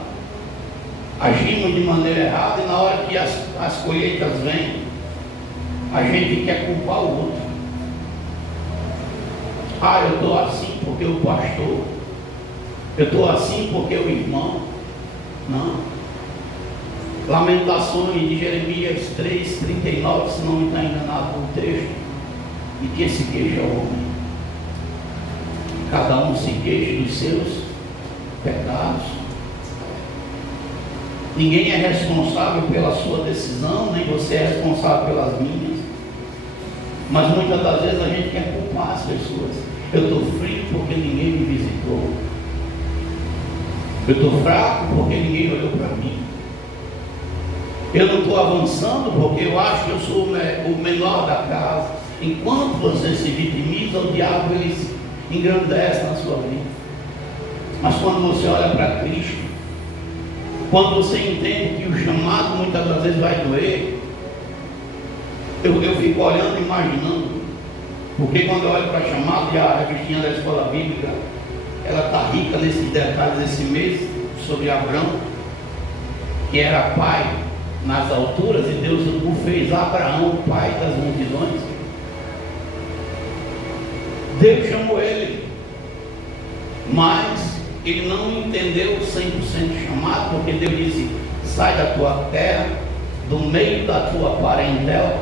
agimos de maneira errada e na hora que as colheitas vêm, a gente quer culpar o outro. Ah, eu estou assim porque o pastor, eu estou assim porque o irmão. Não. Lamentações de Jeremias 3:39, se não me está enganado no texto, e que se queixa o homem. Cada um se queixa dos seus pecados. Ninguém é responsável pela sua decisão, nem você é responsável pelas minhas. Mas muitas das vezes a gente quer culpar as pessoas. Eu estou frio porque ninguém me visitou. Eu estou fraco porque ninguém olhou para mim. Eu não estou avançando porque eu acho que eu sou o menor da casa. Enquanto você se vitimiza, o diabo ele se engrandece na sua vida. Mas quando você olha para Cristo, quando você entende que o chamado muitas das vezes vai doer, eu fico olhando e imaginando. Porque quando eu olho para a chamada, e a Cristina da escola bíblica, ela está rica nesses detalhes desse mês, sobre Abraão, que era pai nas alturas, e Deus o fez Abraão, pai das multidões. Deus chamou ele, mas ele não entendeu 100% chamado, porque Deus disse: sai da tua terra, do meio da tua parentela,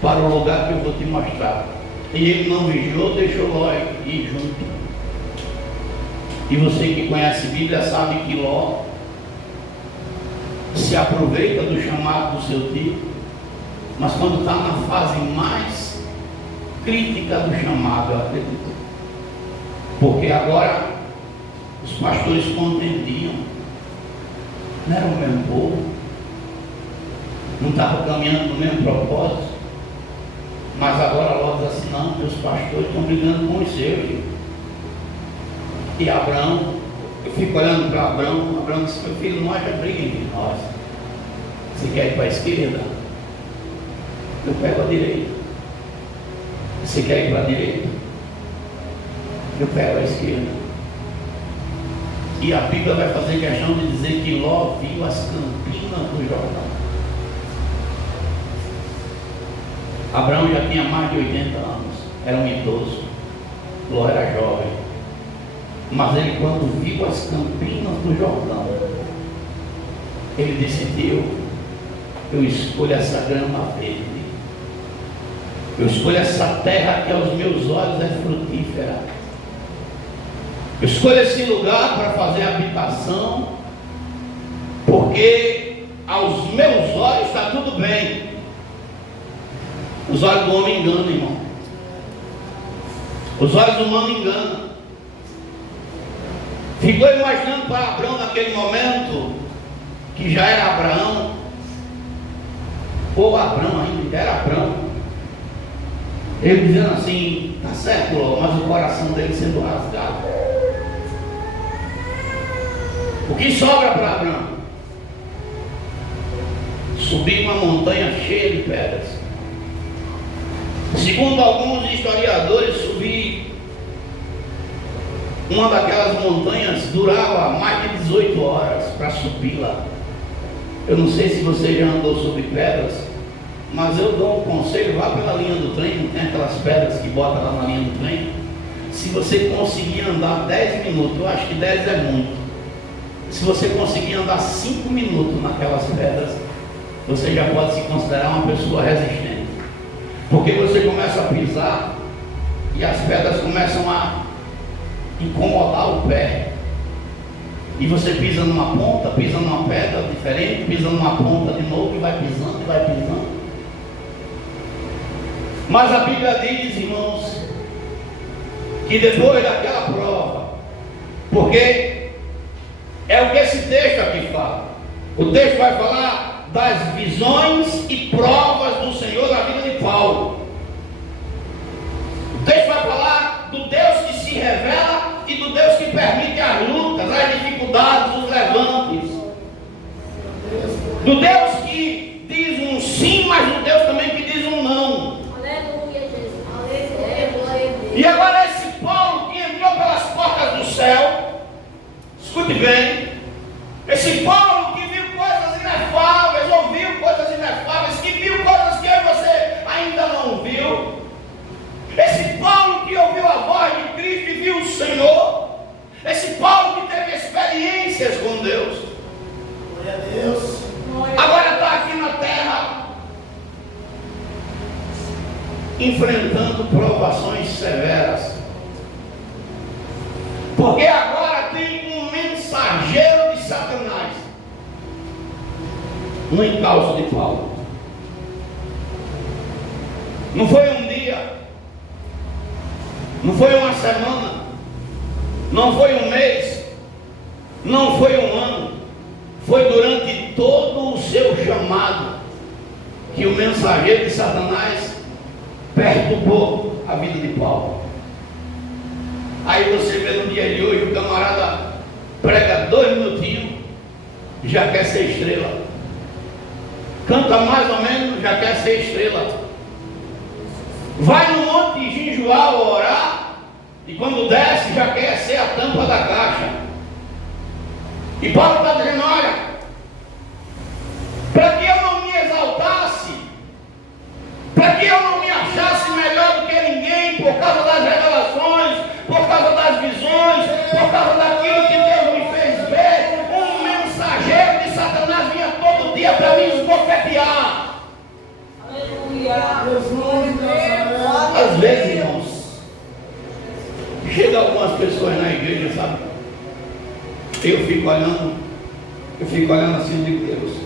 para o lugar que eu vou te mostrar. E ele não vigiou, deixou Ló ir junto. E você que conhece a Bíblia sabe que Ló se aproveita do chamado do seu tio, mas quando está na fase mais crítica do chamado, eu acredito, porque agora os pastores contendiam, não era o mesmo povo, não estava caminhando no mesmo propósito. Mas agora Ló diz assim: não, meus pastores estão brigando com os seus. E Abraão, eu fico olhando para Abraão. Abraão disse: meu filho, não haja briga entre nós. Você quer ir para a esquerda? Eu pego a direita. Você quer ir para a direita? Eu pego a esquerda. E a Bíblia vai fazer questão de dizer que Ló viu as campinas do Jordão. Abraão já tinha mais de 80 anos, era um idoso. Ló era jovem. Mas ele, quando viu as campinas do Jordão, ele decidiu: eu escolho essa grama verde, eu escolho essa terra que aos meus olhos é frutífera, eu escolho esse lugar para fazer habitação, porque aos meus olhos está tudo bem. Os olhos do homem enganam, irmão. Os olhos do humano enganam. Ficou imaginando para Abraão naquele momento, que já era Abraão, ou Abraão ainda, era Abraão. Ele dizendo assim: tá certo, Ló, mas o coração dele sendo rasgado. O que sobra para Abraão? Subir uma montanha cheia de pedras. Segundo alguns historiadores, subir uma daquelas montanhas durava mais de 18 horas para subir lá. Eu não sei se você já andou sobre pedras, mas eu dou um conselho: vá pela linha do trem, não tem aquelas pedras que bota lá na linha do trem. Se você conseguir andar 10 minutos, eu acho que 10 é muito. Se você conseguir andar 5 minutos naquelas pedras, você já pode se considerar uma pessoa resistente. Porque você começa a pisar e as pedras começam a incomodar o pé. E você pisa numa ponta, pisa numa pedra diferente, pisa numa ponta de novo e vai pisando e vai pisando. Mas a Bíblia diz, irmãos, que depois daquela prova, porque é o que esse texto aqui fala. O texto vai falar das visões e provas do Senhor na vida de Paulo. O texto vai falar do Deus que se revela e do Deus que permite as lutas, as dificuldades, os levantes. Do Deus que diz um sim, mas do Deus também que diz um não. Aleluia, Jesus. Aleluia. E agora esse Paulo que entrou pelas portas do céu, escute bem, esse Paulo que viu coisas inefáveis, ouviu coisas inefáveis, que viu coisas que eu e você ainda não viu. Esse Paulo que ouviu a voz de Cristo e viu o Senhor. Esse Paulo que teve experiências com Deus. Glória a Deus. Agora está aqui na terra, enfrentando provações severas. Porque agora tem um mensageiro de Satanás no encalço de Paulo. Não foi um dia, não foi uma semana, não foi um mês, Não foi um ano, foi durante todo o seu chamado que o mensageiro de Satanás perturbou a vida de Paulo. Aí você vê no dia de hoje o camarada prega 2 minutinhos, já quer ser estrela. Canta mais ou menos, já quer ser estrela. Vai no monte de jejuar, orar, e quando desce já quer ser a tampa da caixa. E Paulo está dizendo: olha, para que eu não me exaltasse, para que eu não me achasse melhor do que ninguém, por causa das revelações, por causa das visões, por causa daquilo que Deus me fez ver, um mensageiro de Satanás vinha todo dia para me esbofetear. Às vezes, irmãos, chega algumas pessoas na igreja, sabe? Eu fico olhando assim de Deus.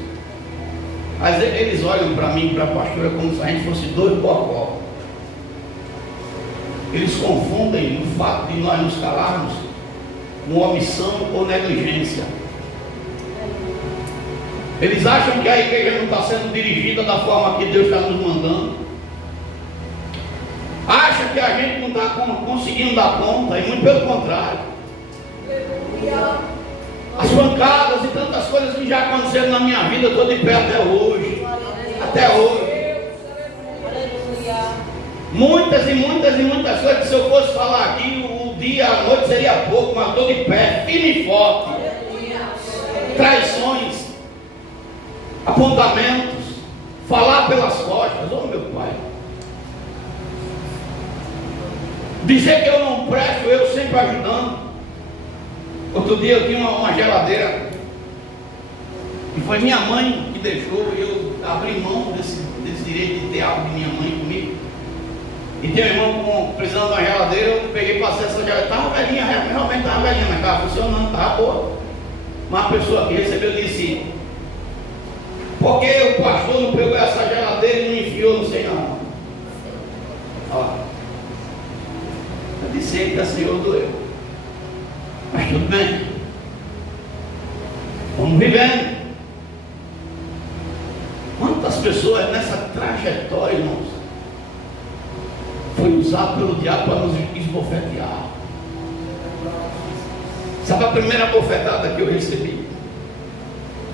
Às vezes eles olham para mim, para a pastora, como se a gente fosse 2 bocó. Eles confundem o fato de nós nos calarmos com omissão ou negligência. Eles acham que a igreja não está sendo dirigida da forma que Deus está nos mandando. Acham que a gente não está conseguindo dar conta, e muito pelo contrário. As pancadas e tantas coisas que já aconteceram na minha vida, eu estou de pé até hoje. Até hoje. Muitas e muitas e muitas coisas que se eu fosse falar aqui, o dia, a noite seria pouco, mas estou de pé, firme e forte. Traições, apontamentos, falar pelas costas, oh meu pai. Dizer que eu não presto, eu sempre ajudando. Outro dia eu tinha uma geladeira, e foi minha mãe que deixou, e eu abri mão desse direito de ter algo de minha mãe comigo. E tem um irmão precisando de uma geladeira, eu peguei e passei essa geladeira, estava velhinha, realmente estava velhinha, mas estava funcionando, estava boa. Uma pessoa que recebeu disse: por que o pastor não pegou essa geladeira e não enfiou, não sei não. Ó, eu disse: eita, Senhor, doeu. Mas tudo bem, vamos vivendo. Quantas pessoas nessa trajetória, irmãos, foi usado pelo diabo para nos esbofetear? Sabe a primeira bofetada que eu recebi?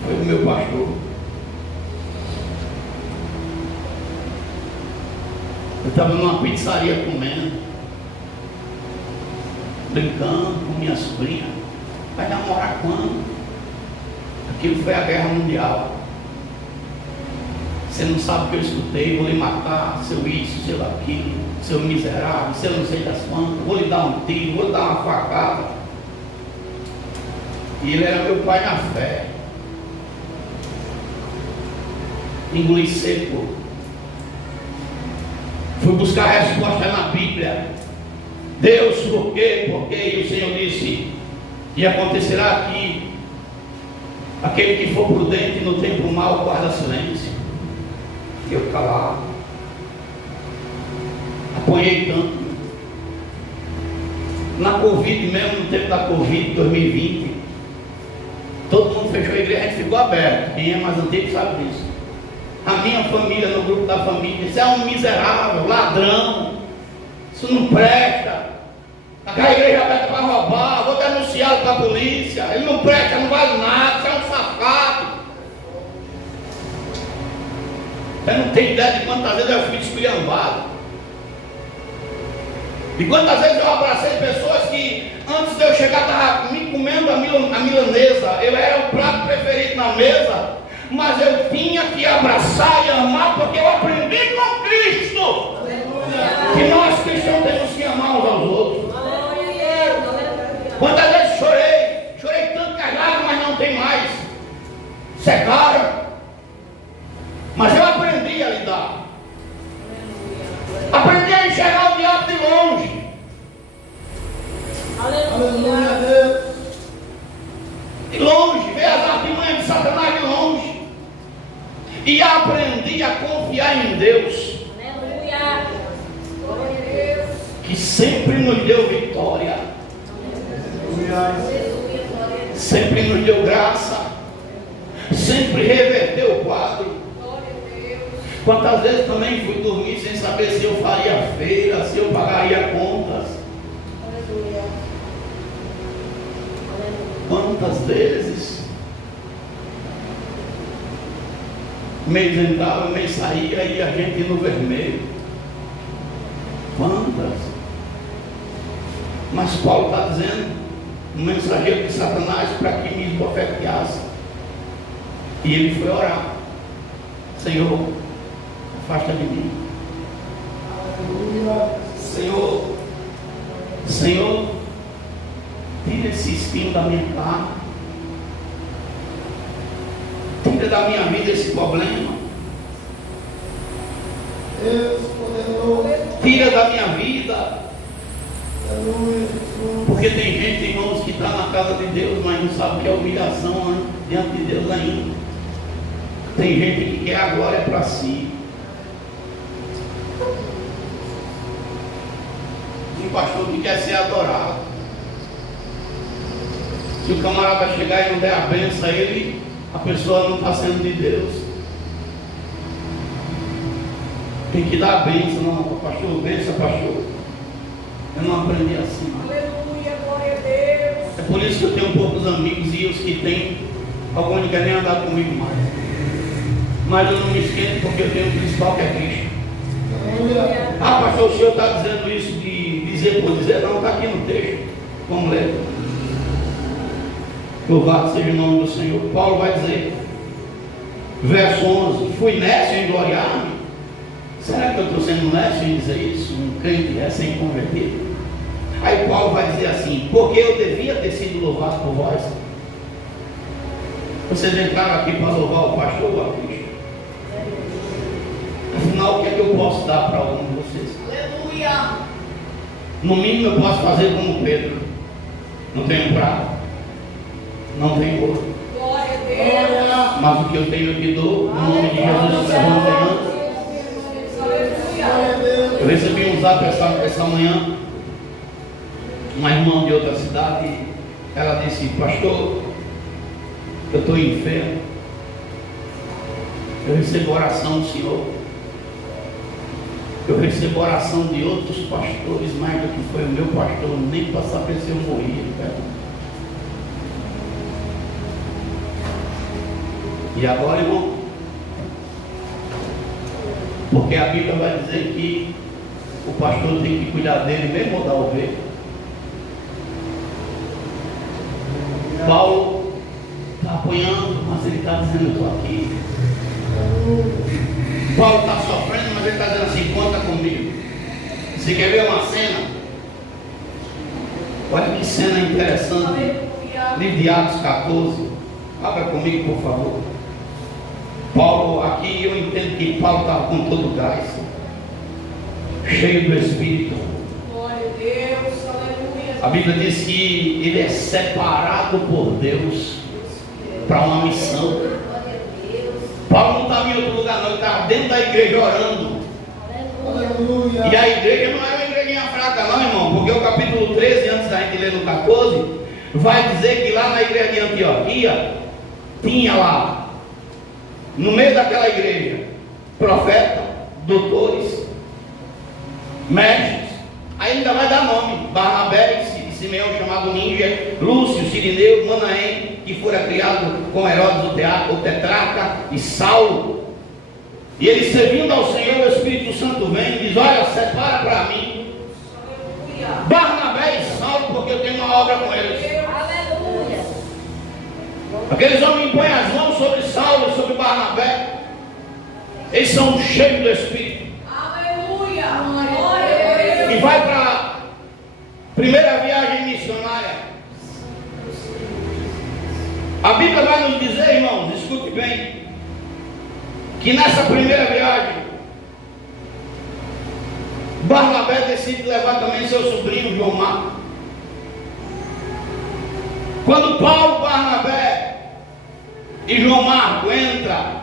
Foi do meu pastor. Eu estava numa pizzaria comendo, brincando com minha sobrinha. Vai namorar quando? Aquilo foi a guerra mundial. Você não sabe o que eu escutei, vou lhe matar, seu isso, seu aquilo, seu miserável, seu não sei das quantas, vou lhe dar um tiro, vou lhe dar uma facada. E ele era meu pai na fé. Engoli seco. Fui buscar a resposta na Bíblia. Deus, por quê? Porque e o Senhor disse: e acontecerá que aquele que for prudente no tempo mau guarda silêncio. Eu calado. Apanhei tanto. Na Covid mesmo, no tempo da Covid, 2020, todo mundo fechou a igreja, a gente ficou aberto. Quem é mais antigo sabe disso. A minha família, no grupo da família, isso é um miserável, ladrão, isso não presta. A igreja aberta para roubar, vou denunciá-lo para a polícia, ele não presta, não vale nada, isso é um safado. Você não tem ideia de quantas vezes eu fui esculhambado. E quantas vezes eu abracei pessoas que antes de eu chegar estavam me comendo a milanesa. Eu era o prato preferido na mesa, mas eu tinha que abraçar e amar, porque eu aprendi com Cristo que nós cristãos temos que amar uns aos outros. Quantas vezes chorei tanto que as lágrimas não tem mais, secaram. Mas eu aprendi a lidar. Aprendi a enxergar o diabo de longe. Aleluia. De longe, ver as artimanhas de Satanás de longe. E aprendi a confiar em Deus. Aleluia. Que sempre nos deu vitória. sempre nos deu graça, sempre reverteu o quadro. Quantas vezes também fui dormir sem saber se eu faria feira, se eu pagaria contas. Quantas vezes mês entrava, mês saía e a gente no vermelho. Quantas? Mas Paulo está dizendo, um mensageiro de Satanás para que me esbofeteasse. E ele foi orar: Senhor, afasta de mim. Senhor, Senhor, tira esse espinho da minha carne, tira da minha vida esse problema, tira da minha vida. Porque tem gente, irmãos, que está na casa de Deus, mas não sabe o que é humilhação diante de Deus ainda. Tem gente que quer a glória para si. Tem pastor que quer ser adorado. Se o camarada chegar e não der a benção a ele, a pessoa não está sendo de Deus. Tem que dar a benção. Não, pastor, benção, pastor. Eu não aprendi assim. Aleluia, glória a Deus. É por isso que eu tenho poucos amigos, e os que têm, alguns não querem nem andar comigo mais. Mas eu não me esquento, porque eu tenho o principal, que é Cristo. Ah, pastor, o senhor está dizendo isso de dizer por dizer? Não, está aqui no texto. Vamos ler. Louvado seja o nome do Senhor. Paulo vai dizer, verso 11: fui nécio em gloriar-me. Será que eu estou sendo nécio em dizer isso? Um crente recém-convertido. Aí Paulo vai dizer assim: porque eu devia ter sido louvado por vós. Vocês entraram aqui para louvar o pastor ou a Cristo? Afinal, o que é que eu posso dar para algum de vocês? Aleluia. No mínimo eu posso fazer como Pedro. Não tenho prato, não tenho ouro, Glória a Deus. mas o que eu tenho eu te dou. No nome de Jesus, levanta. Eu recebi um zap essa manhã, uma irmã de outra cidade. Ela disse: pastor, eu estou enfermo, eu recebo oração do Senhor, eu recebo oração de outros pastores, mais do que foi o meu pastor, nem para saber se eu morria. E agora, irmão, porque a Bíblia vai dizer que o pastor tem que cuidar dele, mesmo da ovelha. Paulo está apoiando, mas ele está dizendo: eu estou aqui. Paulo está sofrendo, mas ele está dizendo assim: conta comigo. Você quer ver uma cena? Olha que cena interessante. Livro de Atos 14. Abra comigo, por favor. Paulo, aqui eu entendo que Paulo estava com todo o gás, cheio do Espírito. Glória a Deus, aleluia. A Bíblia diz que ele é separado por Deus para uma missão. Paulo não estava em outro lugar, não, ele estava dentro da igreja orando. Aleluia. E a igreja não era uma igrejinha fraca, não, irmão, porque o capítulo 13, antes da gente ler no 14, vai dizer que lá na igreja de Antioquia tinha lá, no meio daquela igreja, profeta, doutores, mestres. Aí ainda vai dar nome: Barnabé e Simeão, chamado Ninja, Lúcio, Sirineu, Manaém, que fora criado com Herodes o tetrarca, e Saulo. E eles, servindo ao Senhor, o Espírito Santo vem e diz: olha, separa para mim Barnabé e Saulo, porque eu tenho uma obra com eles. Aleluia. Aqueles homens põem as mãos sobre Saulo e sobre Barnabé. Eles são cheios do Espírito. Aleluia. Glória a Deus. E vai para a primeira viagem missionária. A Bíblia vai nos dizer, irmãos, escute bem, que nessa primeira viagem Barnabé decide levar também seu sobrinho João Marcos. Quando Paulo, Barnabé e João Marcos entram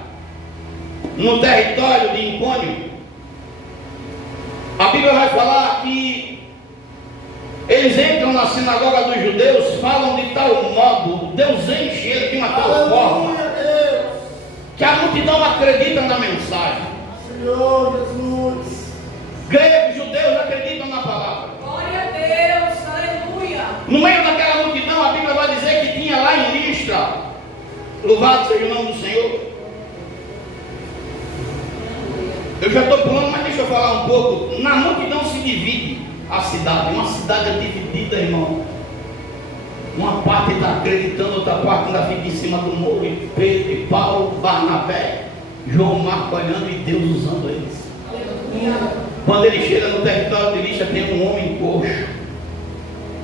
no território de Icônio, a Bíblia vai falar que eles entram na sinagoga dos judeus falam de tal modo, Deus enche ele de uma tal forma, que a multidão acredita na mensagem. Senhor Jesus. Gregos, judeus acreditam na palavra. Glória a Deus, aleluia. No meio daquela multidão, a Bíblia vai dizer que tinha lá em Listra, louvado seja o nome do Senhor. Eu já estou pulando, mas deixa eu falar um pouco. Na multidão se divide a cidade. Uma cidade é dividida, irmão. Uma parte está acreditando, outra parte ainda fica em cima do muro. E Pedro, e Paulo, Barnabé, João Marco olhando e Deus usando eles. Quando ele chega no território de Listra, tem um homem coxo,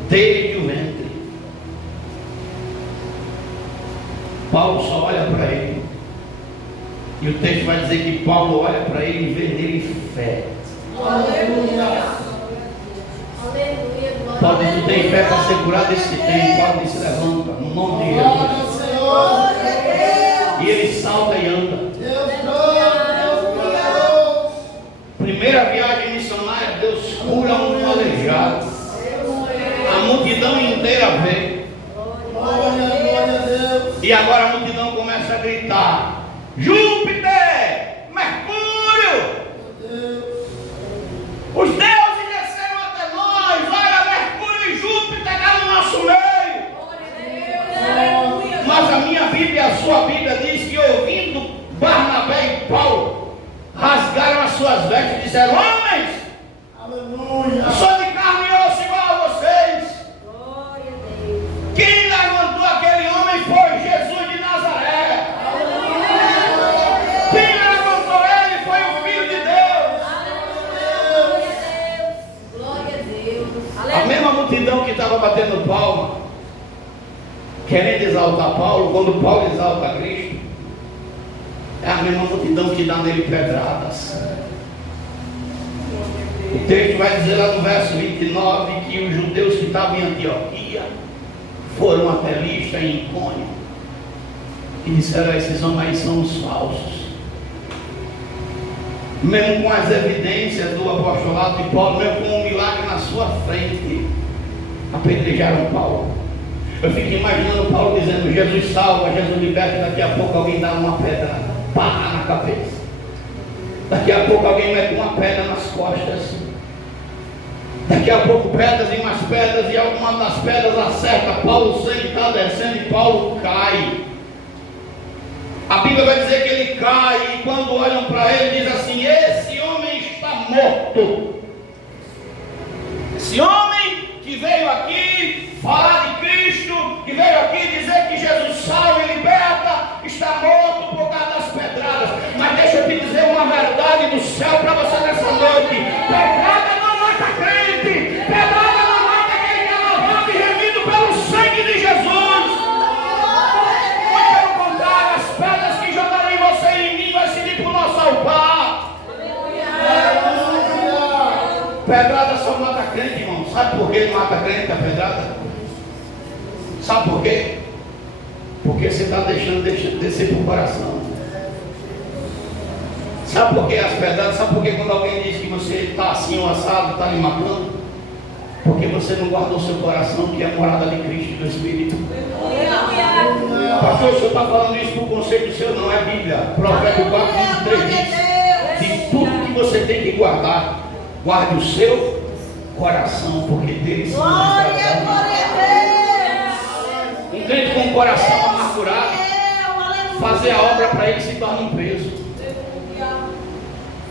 desde o ventre. Paulo só olha para ele. E o texto vai dizer que Paulo olha para ele e vê nele fé. Aleluia. Paulo diz: tu tem fé para ser curado? Esse tem. Paulo se levanta, no nome de Jesus. E ele salta e anda. Primeira viagem missionária, Deus cura um aleijado. A multidão inteira vê. E agora a multidão começa a gritar: Júpiter, Mercúrio, os deuses desceram até nós. Olha, Mercúrio e Júpiter lá no nosso meio. Mas a minha Bíblia, a sua Bíblia diz que, ouvindo Barnabé e Paulo, rasgaram as suas vestes e disseram: homens, Aleluia. eu sou de carne e osso igual a vocês. Quem levantou aquele homem foi Jesus de Nazaré. Quem levantou ele foi o Filho de Deus. A mesma multidão que estava batendo palma, querendo exaltar Paulo, quando Paulo exalta Cristo, é a mesma multidão que dá nele pedradas. O texto vai dizer lá no verso 29 que os judeus que estavam em Antioquia foram até Listra e Icônio e disseram: esses homens aí são os falsos. Mesmo com as evidências do apostolado de Paulo, mesmo com um milagre na sua frente, apedrejaram Paulo. Eu fico imaginando Paulo dizendo: Jesus salva, Jesus liberta. Daqui a pouco alguém dá uma pedra, pá, na cabeça. Daqui a pouco alguém mete uma pedra nas costas. Daqui a pouco pedras e mais pedras, e alguma das pedras acerta Paulo. O sangue está descendo e Paulo cai. A Bíblia vai dizer que ele cai, e quando olham para ele, diz assim: esse homem está morto. Esse homem que veio aqui falar de Cristo, que veio aqui dizer que Jesus salva e liberta, está morto por causa das pedradas. Mas deixa eu te dizer uma verdade do céu para você nessa noite: pedrada não mata crente, pedrada não mata quem é lavado e remido pelo sangue de Jesus. Muito pelo contrário, as pedras que jogaram em você e em mim vai servir para o nosso altar. Pedrada só mata crente, irmão. Sabe por que mata crente a pedrada? Sabe por quê? Porque você está deixando descer para o coração. Sabe por que as pedradas? Sabe por que quando alguém diz que você está assim ou assado, está lhe matando? Porque você não guardou seu coração, que é a morada de Cristo e do Espírito. Pastor, o senhor está falando isso por conceito seu? Não é Bíblia. Provérbios 4:23 diz: de tudo que você tem que guardar, guarde o seu coração, porque dele se um crente com o coração amargurado, fazer a obra para ele se torna um peso.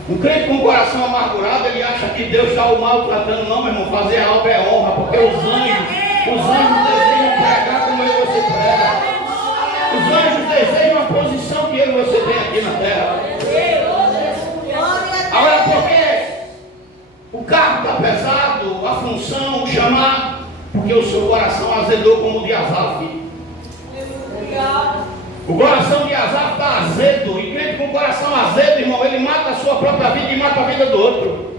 Um crente com o coração amargurado, ele acha que Deus está o maltratando. Não, meu irmão, fazer a obra é honra, porque os anjos desejam pregar como eu e você prega. Os anjos desejam a posição que eu e você tem aqui na terra. Agora, porque o carro está pesado, a função, o chamado, porque o seu coração azedou como o de Asaf. O coração de Asaf está azedo. E crente com o coração azedo, irmão, ele mata a sua própria vida e mata a vida do outro.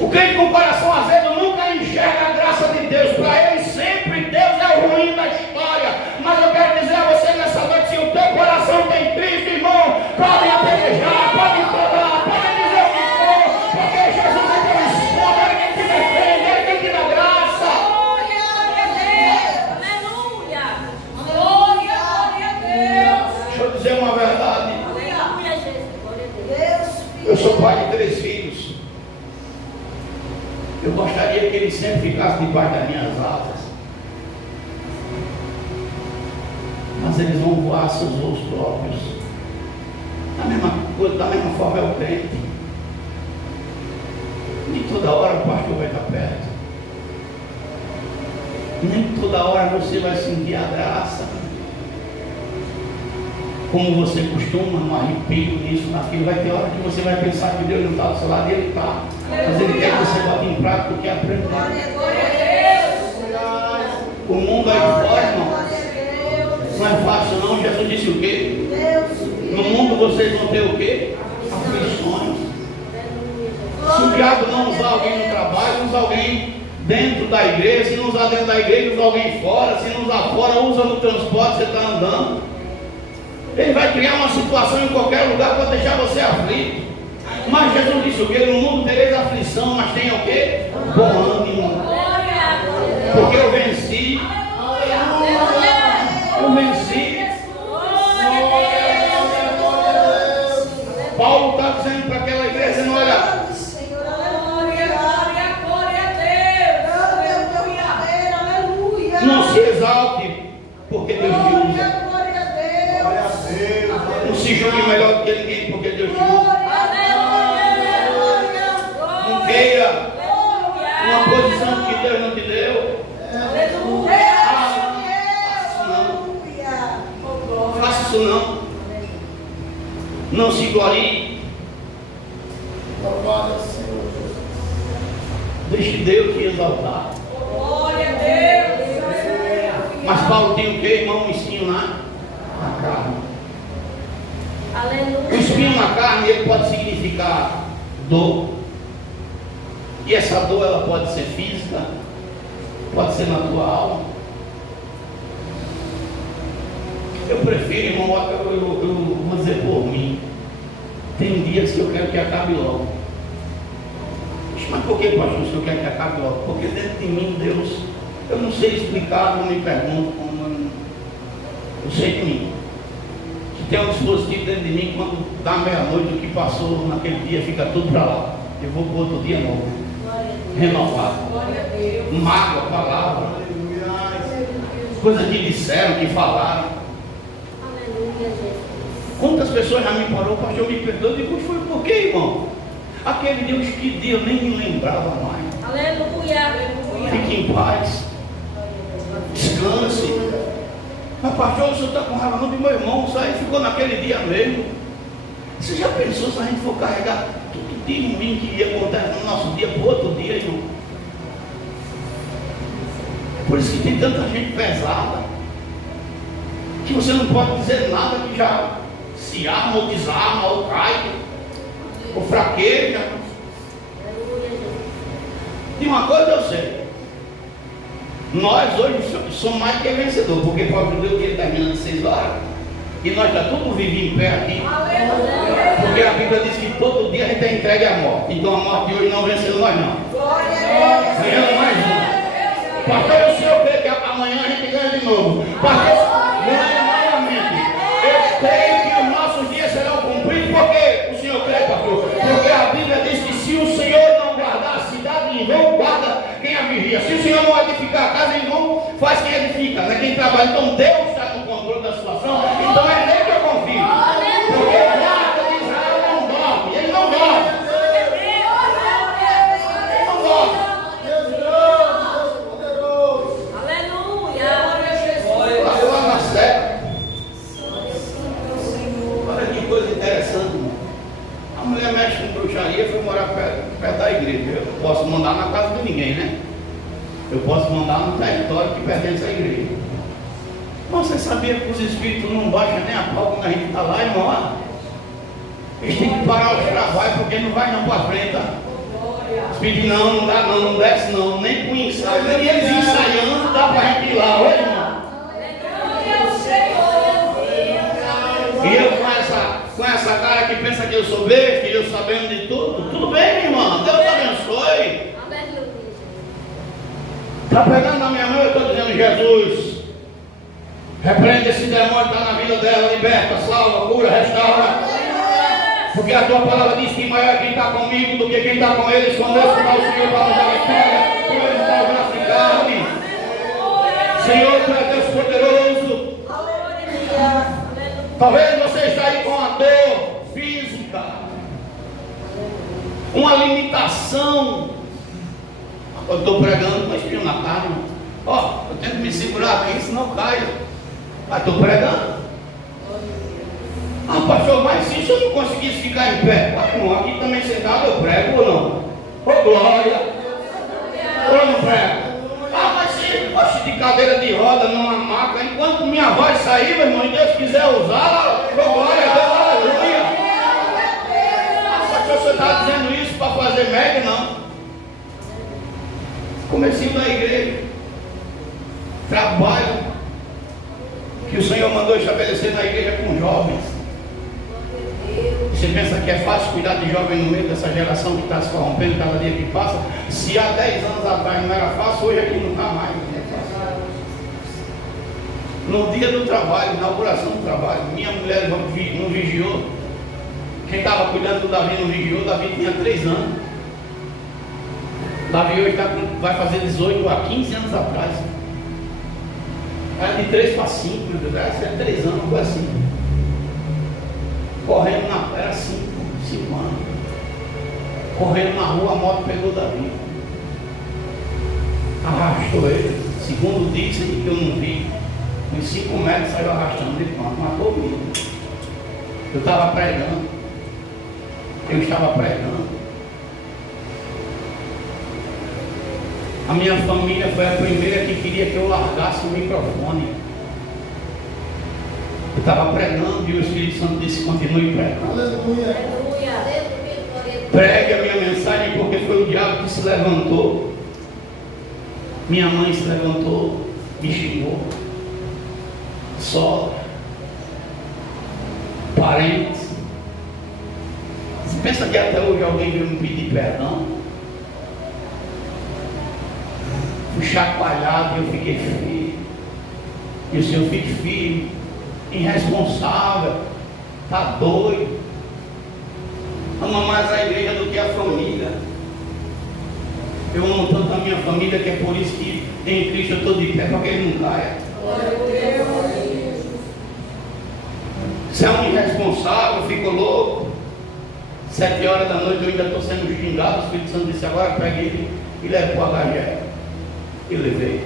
O crente com o coração azedo nunca enxerga a graça de Deus. Para ele sempre Deus é o ruim da história. Mas eu quero dizer a você nessa noite: se o teu coração tem Cristo, irmão, pode apedrejar, pode implorar, pode dizer o que for, porque Jesus é teu escudo, ele quem te defende, ele quem te dá graça. Eu gostaria que ele sempre ficasse debaixo das minhas asas. Mas eles vão voar seus voos próprios. Da mesma forma é o crente. Nem toda hora o pastor vai estar perto. Nem toda hora você vai sentir a graça. Como você costuma, no arrepio, nisso, naquilo. Vai ter hora que você vai pensar que Deus não está do seu lado e Ele está. Mas Ele quer que você bote em prática o que aprendeu. O mundo aí fora, irmão, não é fácil não. Jesus disse o quê? No mundo vocês vão ter o quê? Aflições. Se o diabo não usar alguém no trabalho, usa alguém dentro da igreja. Se não usar dentro da igreja, usa alguém fora. Se não usar fora, usa no transporte que você está andando. Ele vai criar uma situação em qualquer lugar para deixar você aflito. Mas Jesus disse o quê? No mundo tereis aflição, mas tenha o quê? Bom ânimo. Porque eu venci. Eu venci. Paulo está dizendo para aquela igreja, dizendo, olha, não se exalte, porque Deus te usa. Não se julgue melhor do que ninguém, porque Deus te usa. Não queira uma posição que Deus não te deu. Faça isso não. Não se glorie. Deixe Deus te exaltar. Mas Paulo tem o que, irmão? Um espinho na carne. O espinho na carne, ele pode significar dor. E essa dor, ela pode ser física, pode ser na tua alma. Eu prefiro, irmão, eu vou dizer por mim. Tem dias que eu quero que acabe logo. Mas por que, pastor, se eu quero que acabe logo? Porque dentro de mim, Deus, eu não sei explicar, não me pergunto como. Eu sei de mim. Se tem um dispositivo dentro de mim, quando dá meia-noite, o que passou naquele dia fica tudo para lá. Eu vou para outro dia novo. Renovado. Mágoa, palavra. Coisas que disseram, que falaram. Quantas pessoas já me parou, pastor, me perdoa? Eu digo, foi por quê, irmão? Aquele Deus, que dia eu nem me lembrava mais. Aleluia. Fique em paz. Descanse. Mas pastor, o senhor está com raiva não de meu irmão, isso aí ficou naquele dia mesmo. Você já pensou se a gente for carregar tudo de ruim que ia acontecer no nosso dia para o outro dia, irmão? Por isso que tem tanta gente pesada, que você não pode dizer nada, que já se arma ou desarma ou cai ou fraqueja. De uma coisa eu sei, nós hoje somos mais que vencedores, porque Paulo deu que ele termina de 6 horas e nós já tudo vivemos em pé aqui. Porque a Bíblia diz que todo dia a gente é entregue à morte. Então a morte hoje não venceu nós não. Ganhamos mais um. Pastor, eu sei o que amanhã a gente ganha de novo. Pastor, ganha novamente. Eu creio que os nossos dias serão cumpridos. Porque o Senhor crê, pastor? Porque a Bíblia diz que se o Senhor não guardar a cidade, em vão guarda quem a vigia. Se o Senhor não edificar a casa, em vão faz quem edifica, né? Quem trabalha. Então Deus está no controle da situação. Então é nele que eu confio. Porque o guarda de Israel não dorme. Ele não dorme. Ele não dorme. Olha que coisa interessante, irmão. A mulher mexe com bruxaria, foi morar perto da igreja. Eu não posso mandar na casa de ninguém, né? Eu posso mandar no território que pertence à igreja. Mas você sabia que os espíritos não baixam nem a pau quando a gente está lá, irmão? Eles têm que parar os trabalhos, porque não vai não para frente. Tá? Os espíritos não dá não, não desce não, nem com ensaio. E eles ensaiando, dá para a gente ir lá, olha, irmão. E eu com essa cara que pensa que eu sou besta, que eu sabendo de tudo. Tudo bem, minha irmã, Deus te abençoe. Está pegando na minha mão, eu estou dizendo, Jesus, repreende esse demônio que está na vida dela, liberta, salva, cura, restaura. Porque a tua palavra diz que maior é quem está comigo do que quem está com eles, quando eu escutar o Senhor para nos dar. Talvez você esteja aí com uma dor física, uma limitação. Eu estou pregando, mas espinho na carne. Ó, eu tenho que me segurar aqui, senão caio. Mas estou pregando. Ah, pastor, mas se eu não conseguisse ficar em pé, não, aqui também sentado eu prego ou não? Ô glória! Ou não prego? Ah, mas se fosse de cadeira de roda, numa maca, enquanto minha voz sair, meu irmão, e Deus quiser usar, ô glória a Deus, aleluia! Ah, pastor, você está dizendo isso para fazer média? Não. Comecinho da igreja, trabalho que o Senhor mandou estabelecer na igreja com jovens. Você pensa que é fácil cuidar de jovem no meio dessa geração que está se corrompendo cada dia que passa? Se há 10 anos atrás não era fácil, hoje aqui não está mais. Não é fácil. No dia do trabalho, inauguração do trabalho, minha mulher não vigiou. Quem estava cuidando do Davi não vigiou. Davi tinha 3 anos. Davi hoje vai fazer 18 há 15 anos atrás. Era de 3 para 5, meu Deus. Era 3 anos, foi assim. Correndo na... Era 5 anos. Correndo na rua, a moto pegou Davi. Arrastou ele. Segundo dizem que eu não vi, uns 5 metros saiu arrastando de pronto. Matou o menino. Eu estava pregando. A minha família foi a primeira que queria que eu largasse o microfone. Eu estava pregando e o Espírito Santo disse: continue pregando. Aleluia. Pregue a minha mensagem, porque foi o diabo que se levantou. Minha mãe se levantou, me xingou. Só parentes. Você pensa que até hoje alguém veio me pedir perdão? Fui chacoalhado e eu fiquei feio. E o Senhor fica filho, irresponsável, está doido, ama mais a igreja do que a família. Eu amo tanto a minha família que é por isso que em Cristo eu estou de pé para que ele não caia. Você é um irresponsável, ficou louco. 7 horas da noite eu ainda estou sendo xingado. O Espírito Santo disse: agora pegue ele e leve para o HGE. E levei.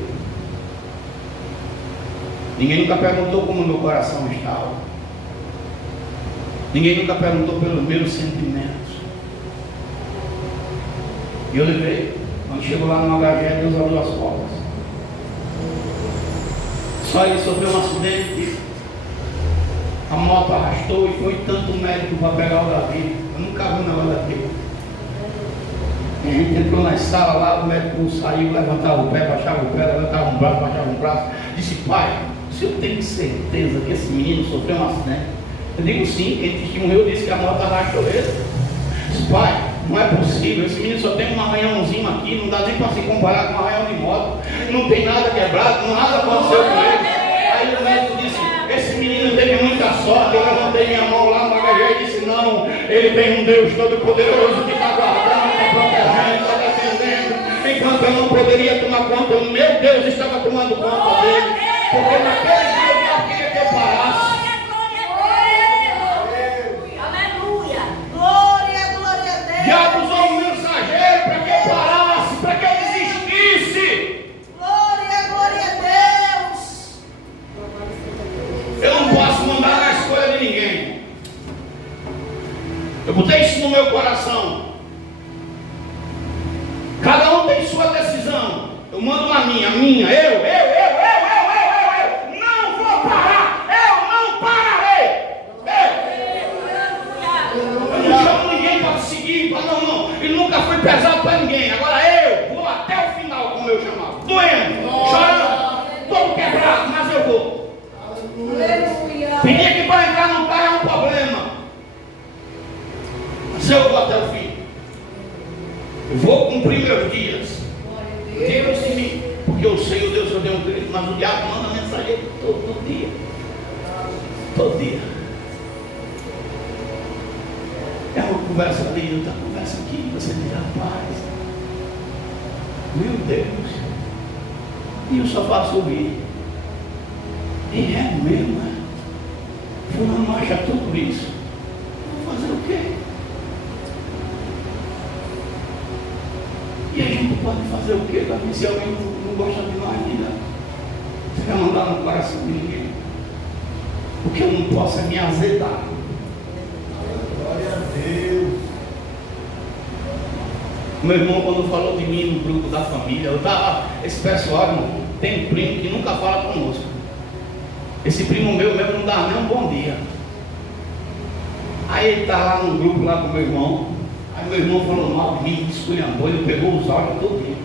Ninguém nunca perguntou como meu coração estava. Ninguém nunca perguntou pelos meus sentimentos. E eu levei. Quando chegou lá no HGE, Deus abriu as portas. Só ele sofreu um acidente. A moto arrastou e foi tanto médico para pegar o Davi. Eu nunca vi um negócio daquele. A gente entrou na sala lá, o médico saiu, levantava o pé, baixava o pé, levantava um braço, baixava um braço. Disse: pai, o senhor tem certeza que esse menino sofreu um acidente? Eu digo sim, quem testemunhou disse que a moto arrastou ele. Disse: pai, não é possível, esse menino só tem um arranhãozinho aqui, não dá nem para se comparar com um arranhão de moto, não tem nada quebrado, nada aconteceu com ele. Aí o médico disse: esse menino teve muita sorte. Eu levantei minha mão lá no HG e disse: não, ele tem um Deus todo-poderoso que está guardando, está protegendo, está defendendo. Enquanto eu não poderia tomar conta, o meu Deus estava tomando conta dele, porque naquele dia eu queria que eu parasse. Já usou um mensageiro para que eu parasse, para que eu desistisse. Glória a Deus. Eu não posso mandar na escolha de ninguém. Eu botei isso no meu coração. Cada um tem sua decisão. Eu mando na minha, eu. Não vou parar. Eu não pararei. Eu não chamo ninguém para seguir, para não. E nunca fui pesado para ninguém. Agora eu vou até o final com o meu chamado. Doendo, chorando, todo quebrado, mas eu vou. Pedir que para entrar no carro é um problema. Mas eu vou até o fim. Eu vou cumprir meus dias. Deus em mim. Porque eu sei o Deus que eu tenho Cristo, mas o diabo manda mensagem todo dia. Todo dia. É uma conversa ali, outra conversa aqui. Você diz: rapaz, meu Deus. E eu só faço ouvir. E é mesmo, Fulano acha tudo isso. Vou fazer o quê? E a gente pode fazer o quê, Davi, se alguém não gosta de nós ainda? Você vai mandar no coração de ninguém. O que eu não posso é me azedar. Glória a Deus. Meu irmão, quando falou de mim no grupo da família, eu tava, esse pessoal, irmão, tem um primo que nunca fala conosco. Esse primo meu mesmo não dá nem um bom dia. Aí ele está lá no grupo lá com meu irmão. Aí meu irmão falou mal de mim, esculhambou, ele pegou os áudios todo dia.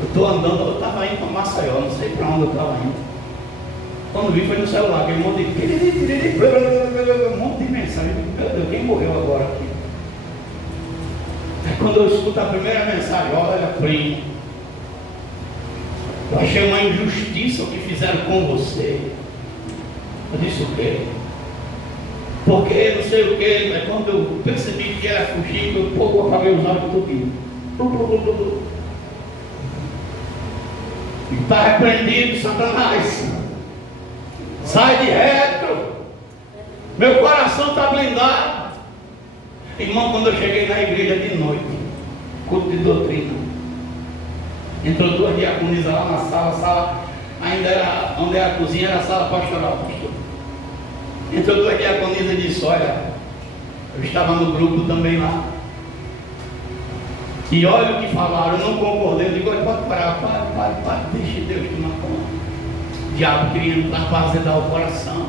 Eu estou andando, eu estava indo para Maceió, não sei para onde eu estava indo. Quando vi foi no celular, aquele monte de mensagem. Meu Deus, quem morreu agora aqui? Aí quando eu escuto a primeira mensagem, olha, primo, eu achei uma injustiça o que fizeram com você. Eu disse o quê? Porque não sei o quê. Aí quando eu percebi que era fugir, eu apaguei os olhos tudinho. E está repreendido, Satanás. Sai de reto. Meu coração está blindado. Irmão, quando eu cheguei na igreja de noite, culto de doutrina, entrou duas diaconisas lá na sala ainda era, onde era a cozinha, era a sala pastoral, pastor. Entrou duas diaconisas e disse, olha, eu estava no grupo também lá. E olha o que falaram, eu não concordei. Eu digo, olha, pode parar, para, deixa Deus tomar conta. O diabo queria entrar para azedar o coração.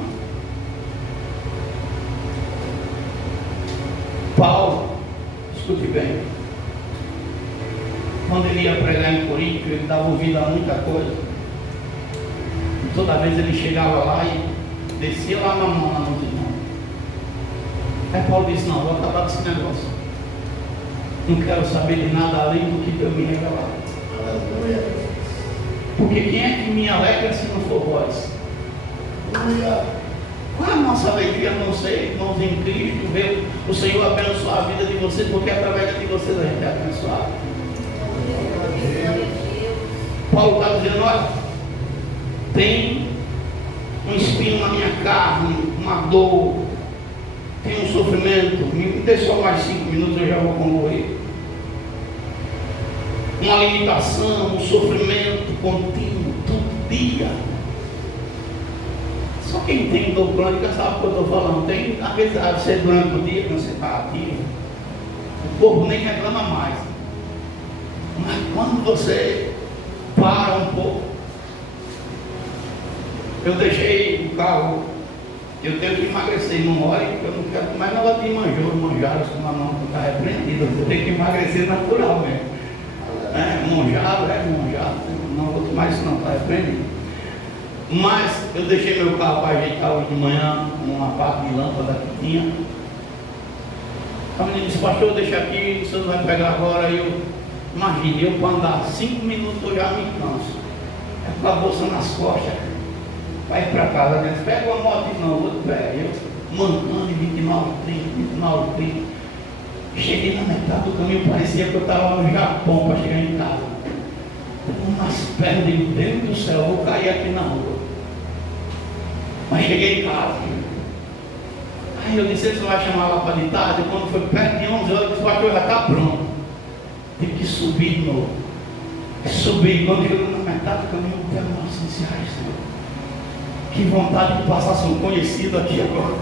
Paulo, escute bem, quando ele ia pregar em Corinto, ele dava ouvido a muita coisa. E toda vez ele chegava lá e descia lá na mão, lá no irmão. Aí Paulo disse, não, vou acabar com esse negócio. Não quero saber de nada além do que Deus me revelar. Porque quem é que me alegra se não for vós? Qual é a nossa alegria, não sei, irmãos em Cristo, ver o Senhor abençoar a vida de vocês, porque através de vocês a gente é abençoado. Paulo está dizendo, olha, tem um espinho na minha carne, uma dor, tem um sofrimento, me dê só mais 5 minutos, eu já vou concluir. Uma limitação, um sofrimento contínuo, todo dia. Só quem tem dor crônica sabe o que eu estou falando. Tem, às vezes, você durante o dia, quando você está ativo, o corpo nem reclama mais. Mas quando você para um pouco, eu deixei o carro, eu tenho que emagrecer, não olhe, eu não quero mais nada de manjaros com a mão, está repreendido, você tem que emagrecer natural mesmo. Monjado, não vou tomar isso não, está repreendido. Mas eu deixei meu carro para ajeitar hoje de manhã, uma parte de lâmpada que tinha. A menina disse, pastor, deixa aqui, você não vai pegar agora. Imagine, eu para andar 5 minutos eu já me canso. É com a bolsa nas costas. Vai para casa, né? Pega uma moto de novo, outro pé. Eu mancando em 29,30. Cheguei na metade do caminho, parecia que eu estava no Japão para chegar em casa. Umas pernas, digo, Deus do céu, eu vou cair aqui na rua. Mas cheguei em casa. Aí eu disse, você vai chamar lá para de tarde? Quando foi perto de 11 horas, eu disse, pastor, já está pronto. Tive que subir de novo. Subi, quando chegou na metade do caminho, eu quero mais essenciais, Senhor. Que vontade de passar um conhecido aqui agora.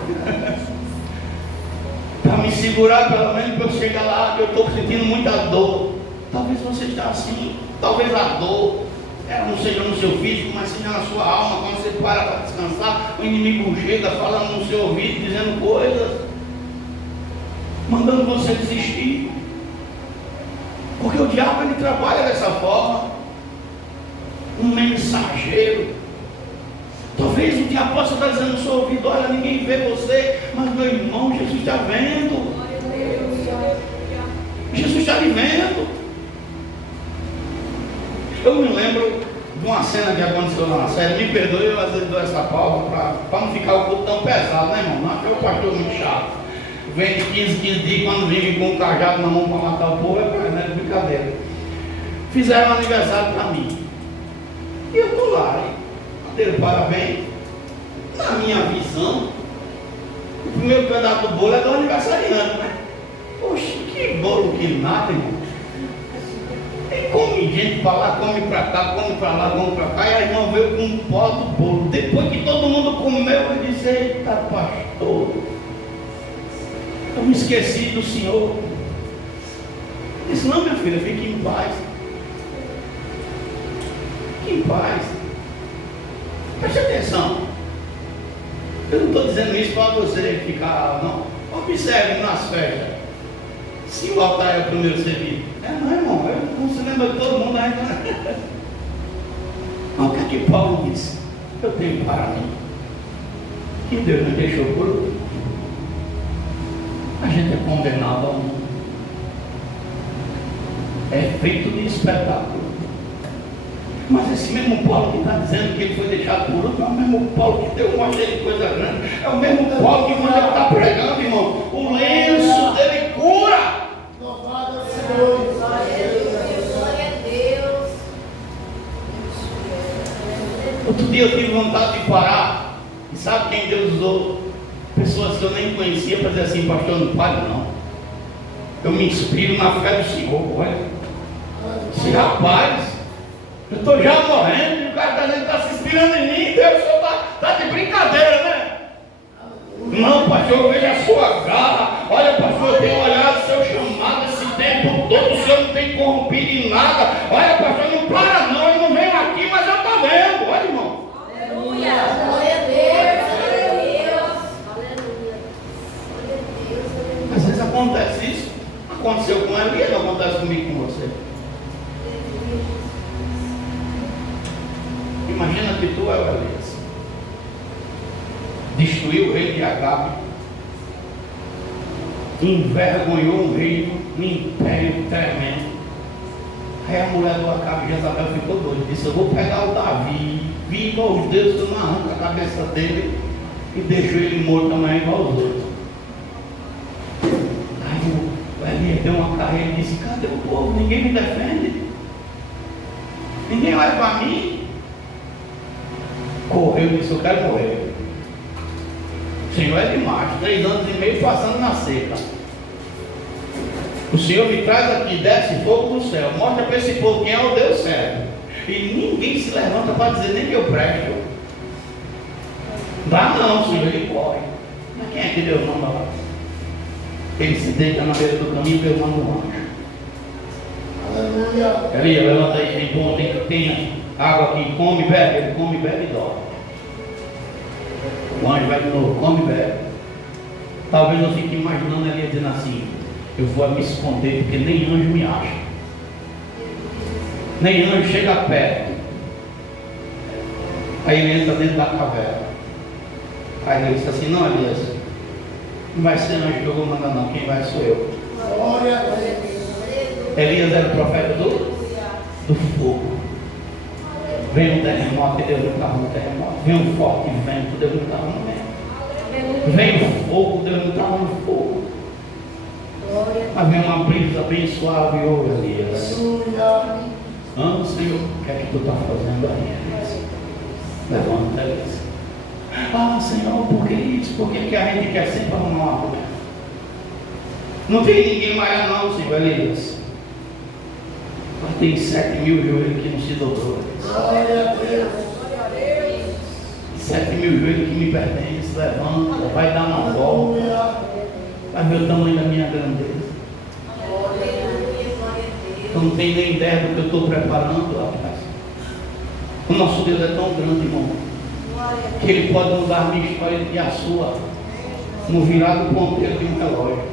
Para me segurar pelo menos para eu chegar lá, que eu estou sentindo muita dor. Talvez você esteja assim, talvez a dor não seja no seu físico, mas seja na sua alma. Quando você para descansar, o inimigo chega falando no seu ouvido, dizendo coisas, mandando você desistir. Porque o diabo ele trabalha dessa forma, um mensageiro. Talvez o diabo possa estar dizendo no seu ouvido, olha, ninguém vê você, mas meu irmão, Jesus está vendo. Jesus está lhe vendo. Eu me lembro de uma cena que aconteceu lá na série, me perdoe, eu às vezes dou essa pausa para não ficar o culto tão pesado, né, irmão? Não é que o pastor muito chato. Vem de 15 dias, quando vive com um cajado na mão para matar o povo, não é brincadeira. Fizeram um aniversário para mim. E eu estou lá, dei parabéns. Na minha visão, o primeiro pedaço do bolo é do aniversariante, né? Poxa, que bolo que nada, irmão. E come gente para lá, come para cá, come para lá, come para cá. E a irmã veio com um pó do bolo. Depois que todo mundo comeu, eu disse: eita, pastor, eu me esqueci do Senhor. Eu disse: não, minha filha, fique em paz. Fique em paz. Preste atenção. Eu não estou dizendo isso para você ficar, não. Observe nas festas. Se o altar é o primeiro serviço. Não, irmão, não se lembra de todo mundo ainda. Mas o que é que Paulo disse? Eu tenho para mim que Deus me deixou por outro. A gente é condenado ao mundo. É feito de espetáculo. Mas esse mesmo Paulo que está dizendo que ele foi deixado por outro, é o mesmo Paulo que deu uma cheia de coisa grande. É o mesmo Paulo que quando ele está pregando, irmão, o lenço dele cura. Louvado ao Senhor. Glória a Deus. Outro dia eu tive vontade de parar. E sabe quem Deus usou? Pessoas que eu nem conhecia para dizer assim: pastor, não pare não. Eu me inspiro na fé do Senhor. Olha, esse rapaz, eu estou já morrendo e o cara está se inspirando em mim. Deus, o senhor está de brincadeira, né? Não, pastor, eu vejo a sua garra. Olha, pastor, eu tenho olhado o seu chamado esse tempo todo. O senhor não tem corrompido em nada. Olha, pastor, não para não. Eu não venho aqui, mas eu estou vendo. Olha, irmão. Aleluia. Glória a Deus. Às vezes acontece isso. Aconteceu com ela e não acontece comigo com você. Imagina que tu é o Elias. Destruiu o rei de Agabe, envergonhou um reino, um império tremendo. Aí a mulher do Acabe, Jezabel, ficou doida, disse: eu vou pegar o Davi, viva os deuses, eu não arranco a cabeça dele e deixo ele morto amanhã igual os outros. Aí o Elias deu uma carreira e disse: cadê o povo? Ninguém me defende, ninguém olha para mim. Correu e disse: eu quero morrer. O Senhor é demais, 3 anos e meio passando na seca. O Senhor me traz aqui, desce fogo do céu, mostra para esse povo quem é o Deus certo. E ninguém se levanta para dizer nem que eu presto. Dá não, Senhor, ele corre. Mas quem é que Deus manda lá? Ele se deita na beira do caminho e Deus manda um anjo. Aleluia. Elias, levanta aí, tem pão, tem água aqui, come, bebe. Ele come, bebe e dorme. O anjo vai de novo, come e bebe. Talvez eu fique imaginando Elias dizendo assim: eu vou me esconder porque nem anjo me acha. Nem anjo chega perto. Aí ele entra dentro da caverna. Aí ele diz assim: não, Elias, não vai ser anjo que eu vou mandar não, quem vai sou eu. Glória a Deus. Elias era o profeta do fogo. Vem um terremoto e Deus não estava no terremoto. Vem um forte vento, Deus não estava no vento. Vem o fogo, Deus não estava no fogo. Mas vem uma brisa bem suave, ô Elias. Amo, Senhor, o que é que tu está fazendo aí, Elias? Levanta, Elias. Ah, Senhor, por que isso? Por que a gente quer sempre arrumar uma mulher? Não tem ninguém mais não, Senhor, Elias. Mas tem 7.000 joelhos que não se dobrou. Glória a Deus. 7.000 joelhos que me pertencem, levanta, vai dar uma volta, vai ver o tamanho da minha grandeza. Eu não tenho nem ideia do que eu estou preparando, rapaz. O nosso Deus é tão grande, irmão, que Ele pode mudar a minha história e a sua no virar do ponteiro de um relógio.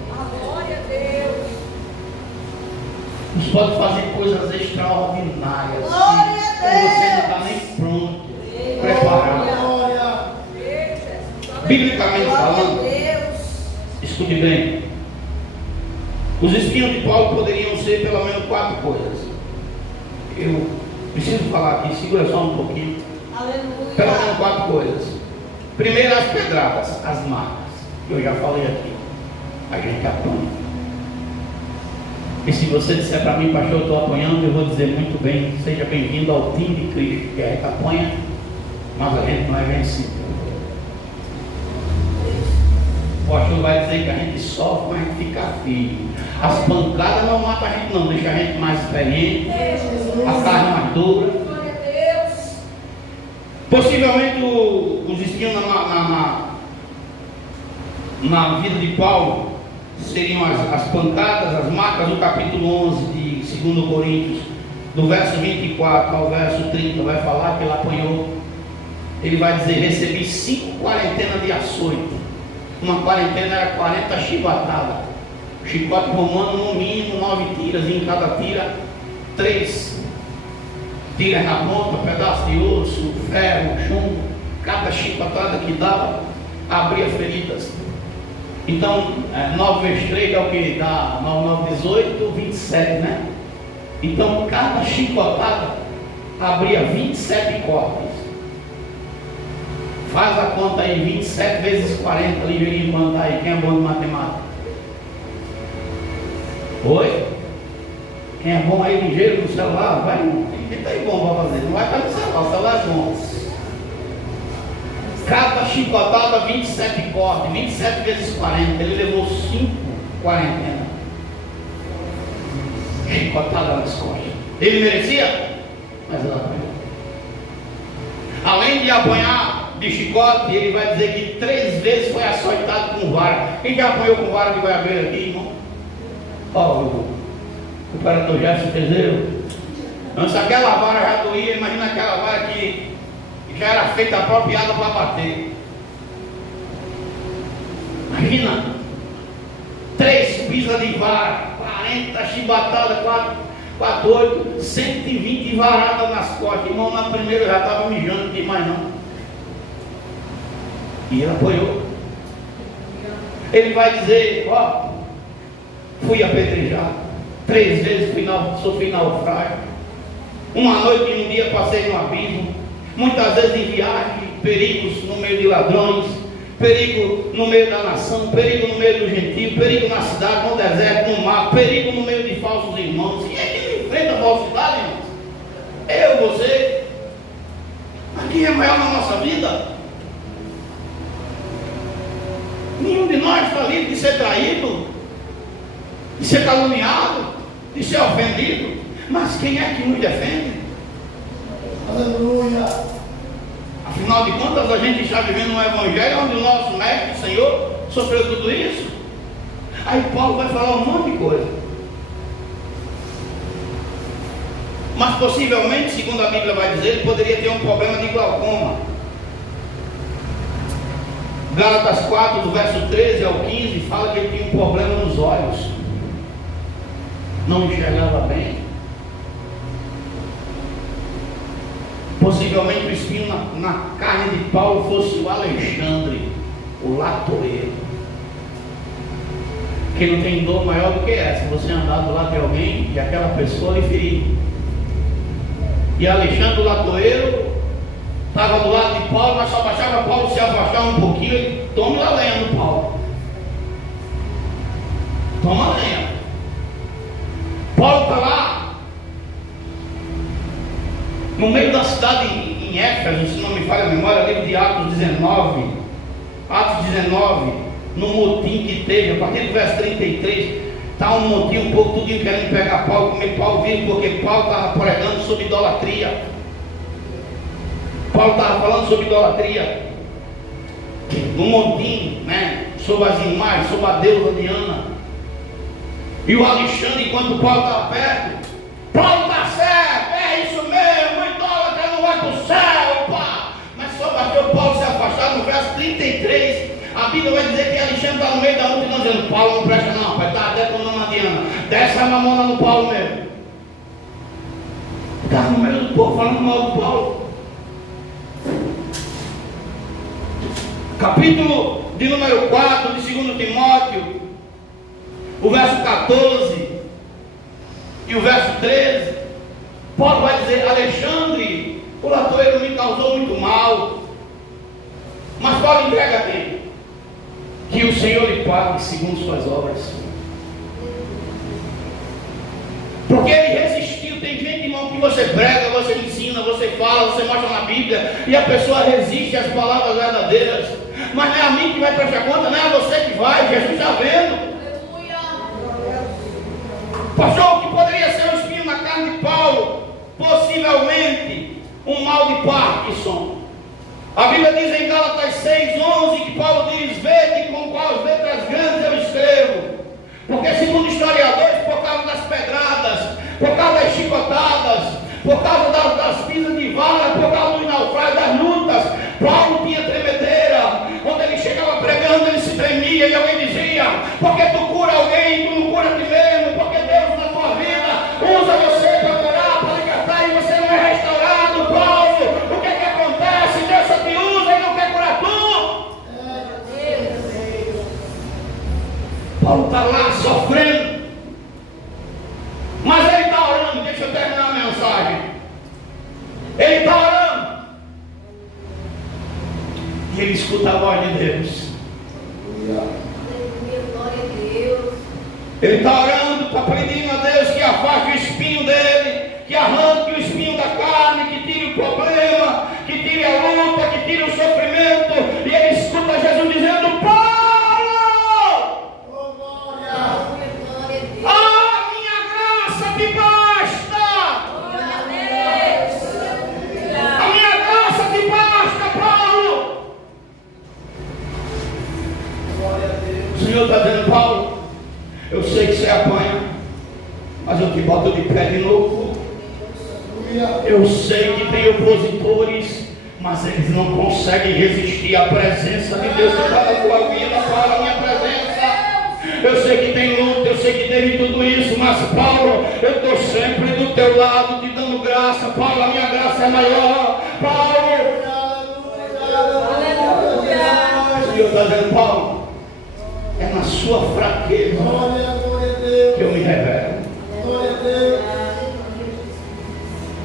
Nos pode fazer coisas extraordinárias. E você não está nem pronto, preparado. Biblicamente falando, escute bem. Os espinhos de Paulo poderiam ser pelo menos 4 coisas. Eu preciso falar aqui, segura só um pouquinho. Pelo menos 4 coisas. Primeiro, as pedradas, as marcas. Eu já falei aqui. A gente apanha. E se você disser para mim: pastor, eu estou apanhando, eu vou dizer: muito bem, seja bem-vindo ao time de Cristo, que a gente apanha, mas a gente não é vencido. O pastor vai dizer que a gente sofre, mas a gente fica firme. As pancadas não matam a gente, não, deixa a gente mais experiente, a carne mais dura. Possivelmente os espinhos na vida de Paulo seriam as pancadas, as marcas do capítulo 11 de 2 Coríntios, do verso 24 ao verso 30, vai falar que ele apanhou. Ele vai dizer: recebi 5 quarentenas de açoite. Uma quarentena era 40 chibatadas. Chicote romano, no mínimo 9 tiras, e em cada tira 3 tiras na ponta, pedaço de osso, ferro, chumbo. Cada chicotada que dava abria feridas. Então 9 vezes 3 é o que dá 9, 18, 27, né? Então cada chicotada abria 27 cortes. Faz a conta aí, 27 vezes 40, livrinho quanto tá aí, quem é bom de matemática? Oi? Quem é bom aí ligeiro no celular? Vai, quem tá aí bom para fazer? Não vai estar no celular, o celular é bom. Cada chicotada 27 cortes, 27 vezes 40, ele levou 5 quarentenas. Chicotada nas costas. Ele merecia? Mas ele apanhou. Além de apanhar de chicote, ele vai dizer que 3 vezes foi açoitado com vara. Quem já apanhou com vara de goiabeira aqui, irmão? Ó, o operador Jefferson Teseiro. Antes aquela vara já doía, imagina aquela vara que já era feita apropriada para bater. Imagina 3 pisas de vara, 40 chibatadas, 4, 8, 120 varadas nas costas. Irmão, na primeira eu já estava mijando demais não. E ele apoiou. Ele vai dizer: ó, fui apedrejado 3 vezes, sofri naufrágio. Uma noite e um dia passei no abismo. Muitas vezes em viagem, perigos no meio de ladrões, perigo no meio da nação, perigo no meio do gentio, perigo na cidade, no deserto, no mar, perigo no meio de falsos irmãos. E ele enfrenta a falsidade, irmãos? Eu, você. Aqui é maior na nossa vida. Nenhum de nós está livre de ser traído, de ser caluniado, de ser ofendido. Mas quem é que nos defende? Aleluia. Afinal de contas, a gente está vivendo um evangelho onde o nosso mestre, o Senhor, sofreu tudo isso. Aí Paulo vai falar um monte de coisa. Mas possivelmente, segundo a Bíblia vai dizer, ele poderia ter um problema de glaucoma. Gálatas 4, do verso 13 ao 15, fala que ele tinha um problema nos olhos. Não enxergava bem. Possivelmente o espinho na carne de Paulo fosse o Alexandre, o latoeiro. Que não tem dor maior do que essa, você andar do lado de alguém e aquela pessoa lhe ferir. E Alexandre, o latoeiro, estava do lado de Paulo, mas só baixava Paulo se afastar um pouquinho, ele toma a lenha no Paulo. Toma a lenha. Paulo está lá, no meio da cidade em Éfeso, se não me falha a memória, livro de Atos 19, no motim que teve, a partir do verso 33, está um motim, um povo tudinho querendo pegar Paulo, comer Paulo vivo, porque Paulo estava pregando sobre idolatria. Paulo estava falando sobre idolatria, no motim, né? Sobre as imagens, sobre a deusa Diana. E o Alexandre, enquanto Paulo estava perto, Paulo está certo, é isso mesmo, o idólatra não vai para o céu, pá. Mas só bateu Paulo se afastar. No verso 33, a Bíblia vai dizer que Alexandre está no meio da multidão dizendo: Paulo não presta não, pai, está detonando a Diana, desce a mamona no Paulo mesmo. Estava no meio do povo falando mal do Paulo. Capítulo de número 4 de 2 Timóteo, o verso 14 e o verso 13, Paulo vai dizer: Alexandre, o latoeiro me causou muito mal. Mas Paulo entrega a quem? Que o Senhor lhe pague segundo suas obras. Porque ele resistiu. Tem gente, irmão, que você prega, você ensina, você fala, você mostra na Bíblia, e a pessoa resiste às palavras verdadeiras. mas não é a mim que vai prestar conta, não é a você que vai, Jesus está vendo. Pastor, o que poderia ser um espinho na carne de Paulo? Possivelmente um mal de Parkinson. A Bíblia diz em Gálatas 6:11 que Paulo diz: vede com quais letras grandes eu escrevo. Porque segundo historiadores, por causa das pedradas, por causa das chicotadas, por causa das pisas de vara, por causa dos naufrágios, das lutas, Paulo tinha tremedeira. Quando ele chegava pregando, ele se tremia e alguém dizia: porque tu cura alguém, tu não cura a ti mesmo, porque Deus na tua vida usa você para curar, para libertar, e você não é restaurado. Paulo, o que é que acontece? Deus só te usa e não quer curar tu. Paulo está lá sofrendo, mas ele está orando. Deixa eu terminar a mensagem. Ele está orando e ele escuta a voz de Deus. Ele está orando, está pedindo a Deus que afaste o espinho dele, que arranque o espinho da carne, que tire o problema, que tire a luta, que tire o sofrimento. E ele escuta Jesus dizendo: Paulo, a minha graça te basta. A minha graça te basta, Paulo. O Senhor está dizendo: Paulo, eu sei que você apanha, mas eu te boto de pé de novo. Eu sei que tem opositores, mas eles não conseguem resistir à presença de Deus que está na tua vida, para a minha presença. Eu sei que tem luta, eu sei que teve tudo isso, mas Paulo, eu estou sempre do teu lado, te dando graça. Paulo, a minha graça é maior. Paulo, o Senhor está dizendo: Paulo, é na sua fraqueza que eu me revelo.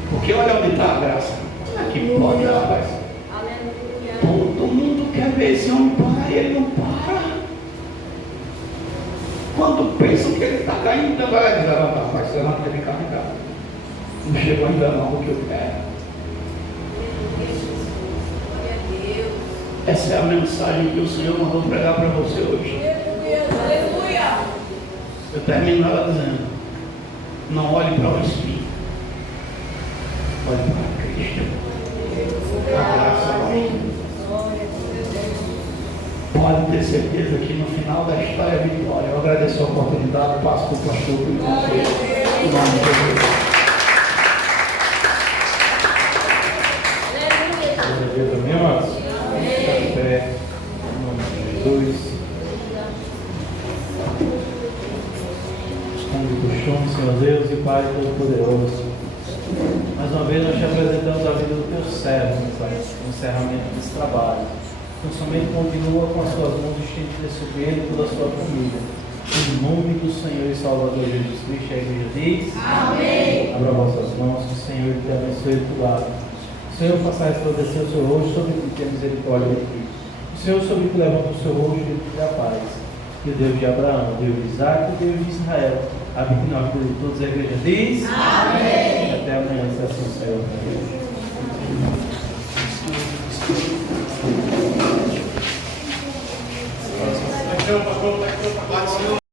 Porque olha onde está a graça. Como é que pode, rapaz? Todo mundo quer ver esse homem parar e ele não para. Quando pensam que ele está caindo, então vai dizer: rapaz, você não tem que carregar. Não chegou ainda não o que eu quero. Essa é a mensagem que o Senhor mandou pregar para você hoje. Eu termino ela dizendo: não olhe para o espinho, olhe para Cristo. A graça basta. Pode ter certeza que no final da história é vitória. Eu agradeço a oportunidade, passo para o pastor e você, em nome de Jesus. Glória a Deus, amém, amados? Fica de pé, em nome de Jesus. Senhor Deus e Pai Todo-Poderoso, mais uma vez nós te apresentamos a vida do teu servo, Pai, no encerramento desse trabalho. Então somente continua com as suas mãos estendidas sobre ele e toda a sua família. Em nome do Senhor e Salvador Jesus Cristo, a igreja diz: amém. Abra vossas mãos, que o Senhor te abençoe do lado. O Senhor faça resplandecer o seu rosto sobre ti, tenha misericórdia de ti. O Senhor sobre ti levanta o seu rosto e te dá paz. Que o Deus de Abraão, o Deus de Isaac e o Deus de Israel habite na vida de todos. A igreja diz: amém.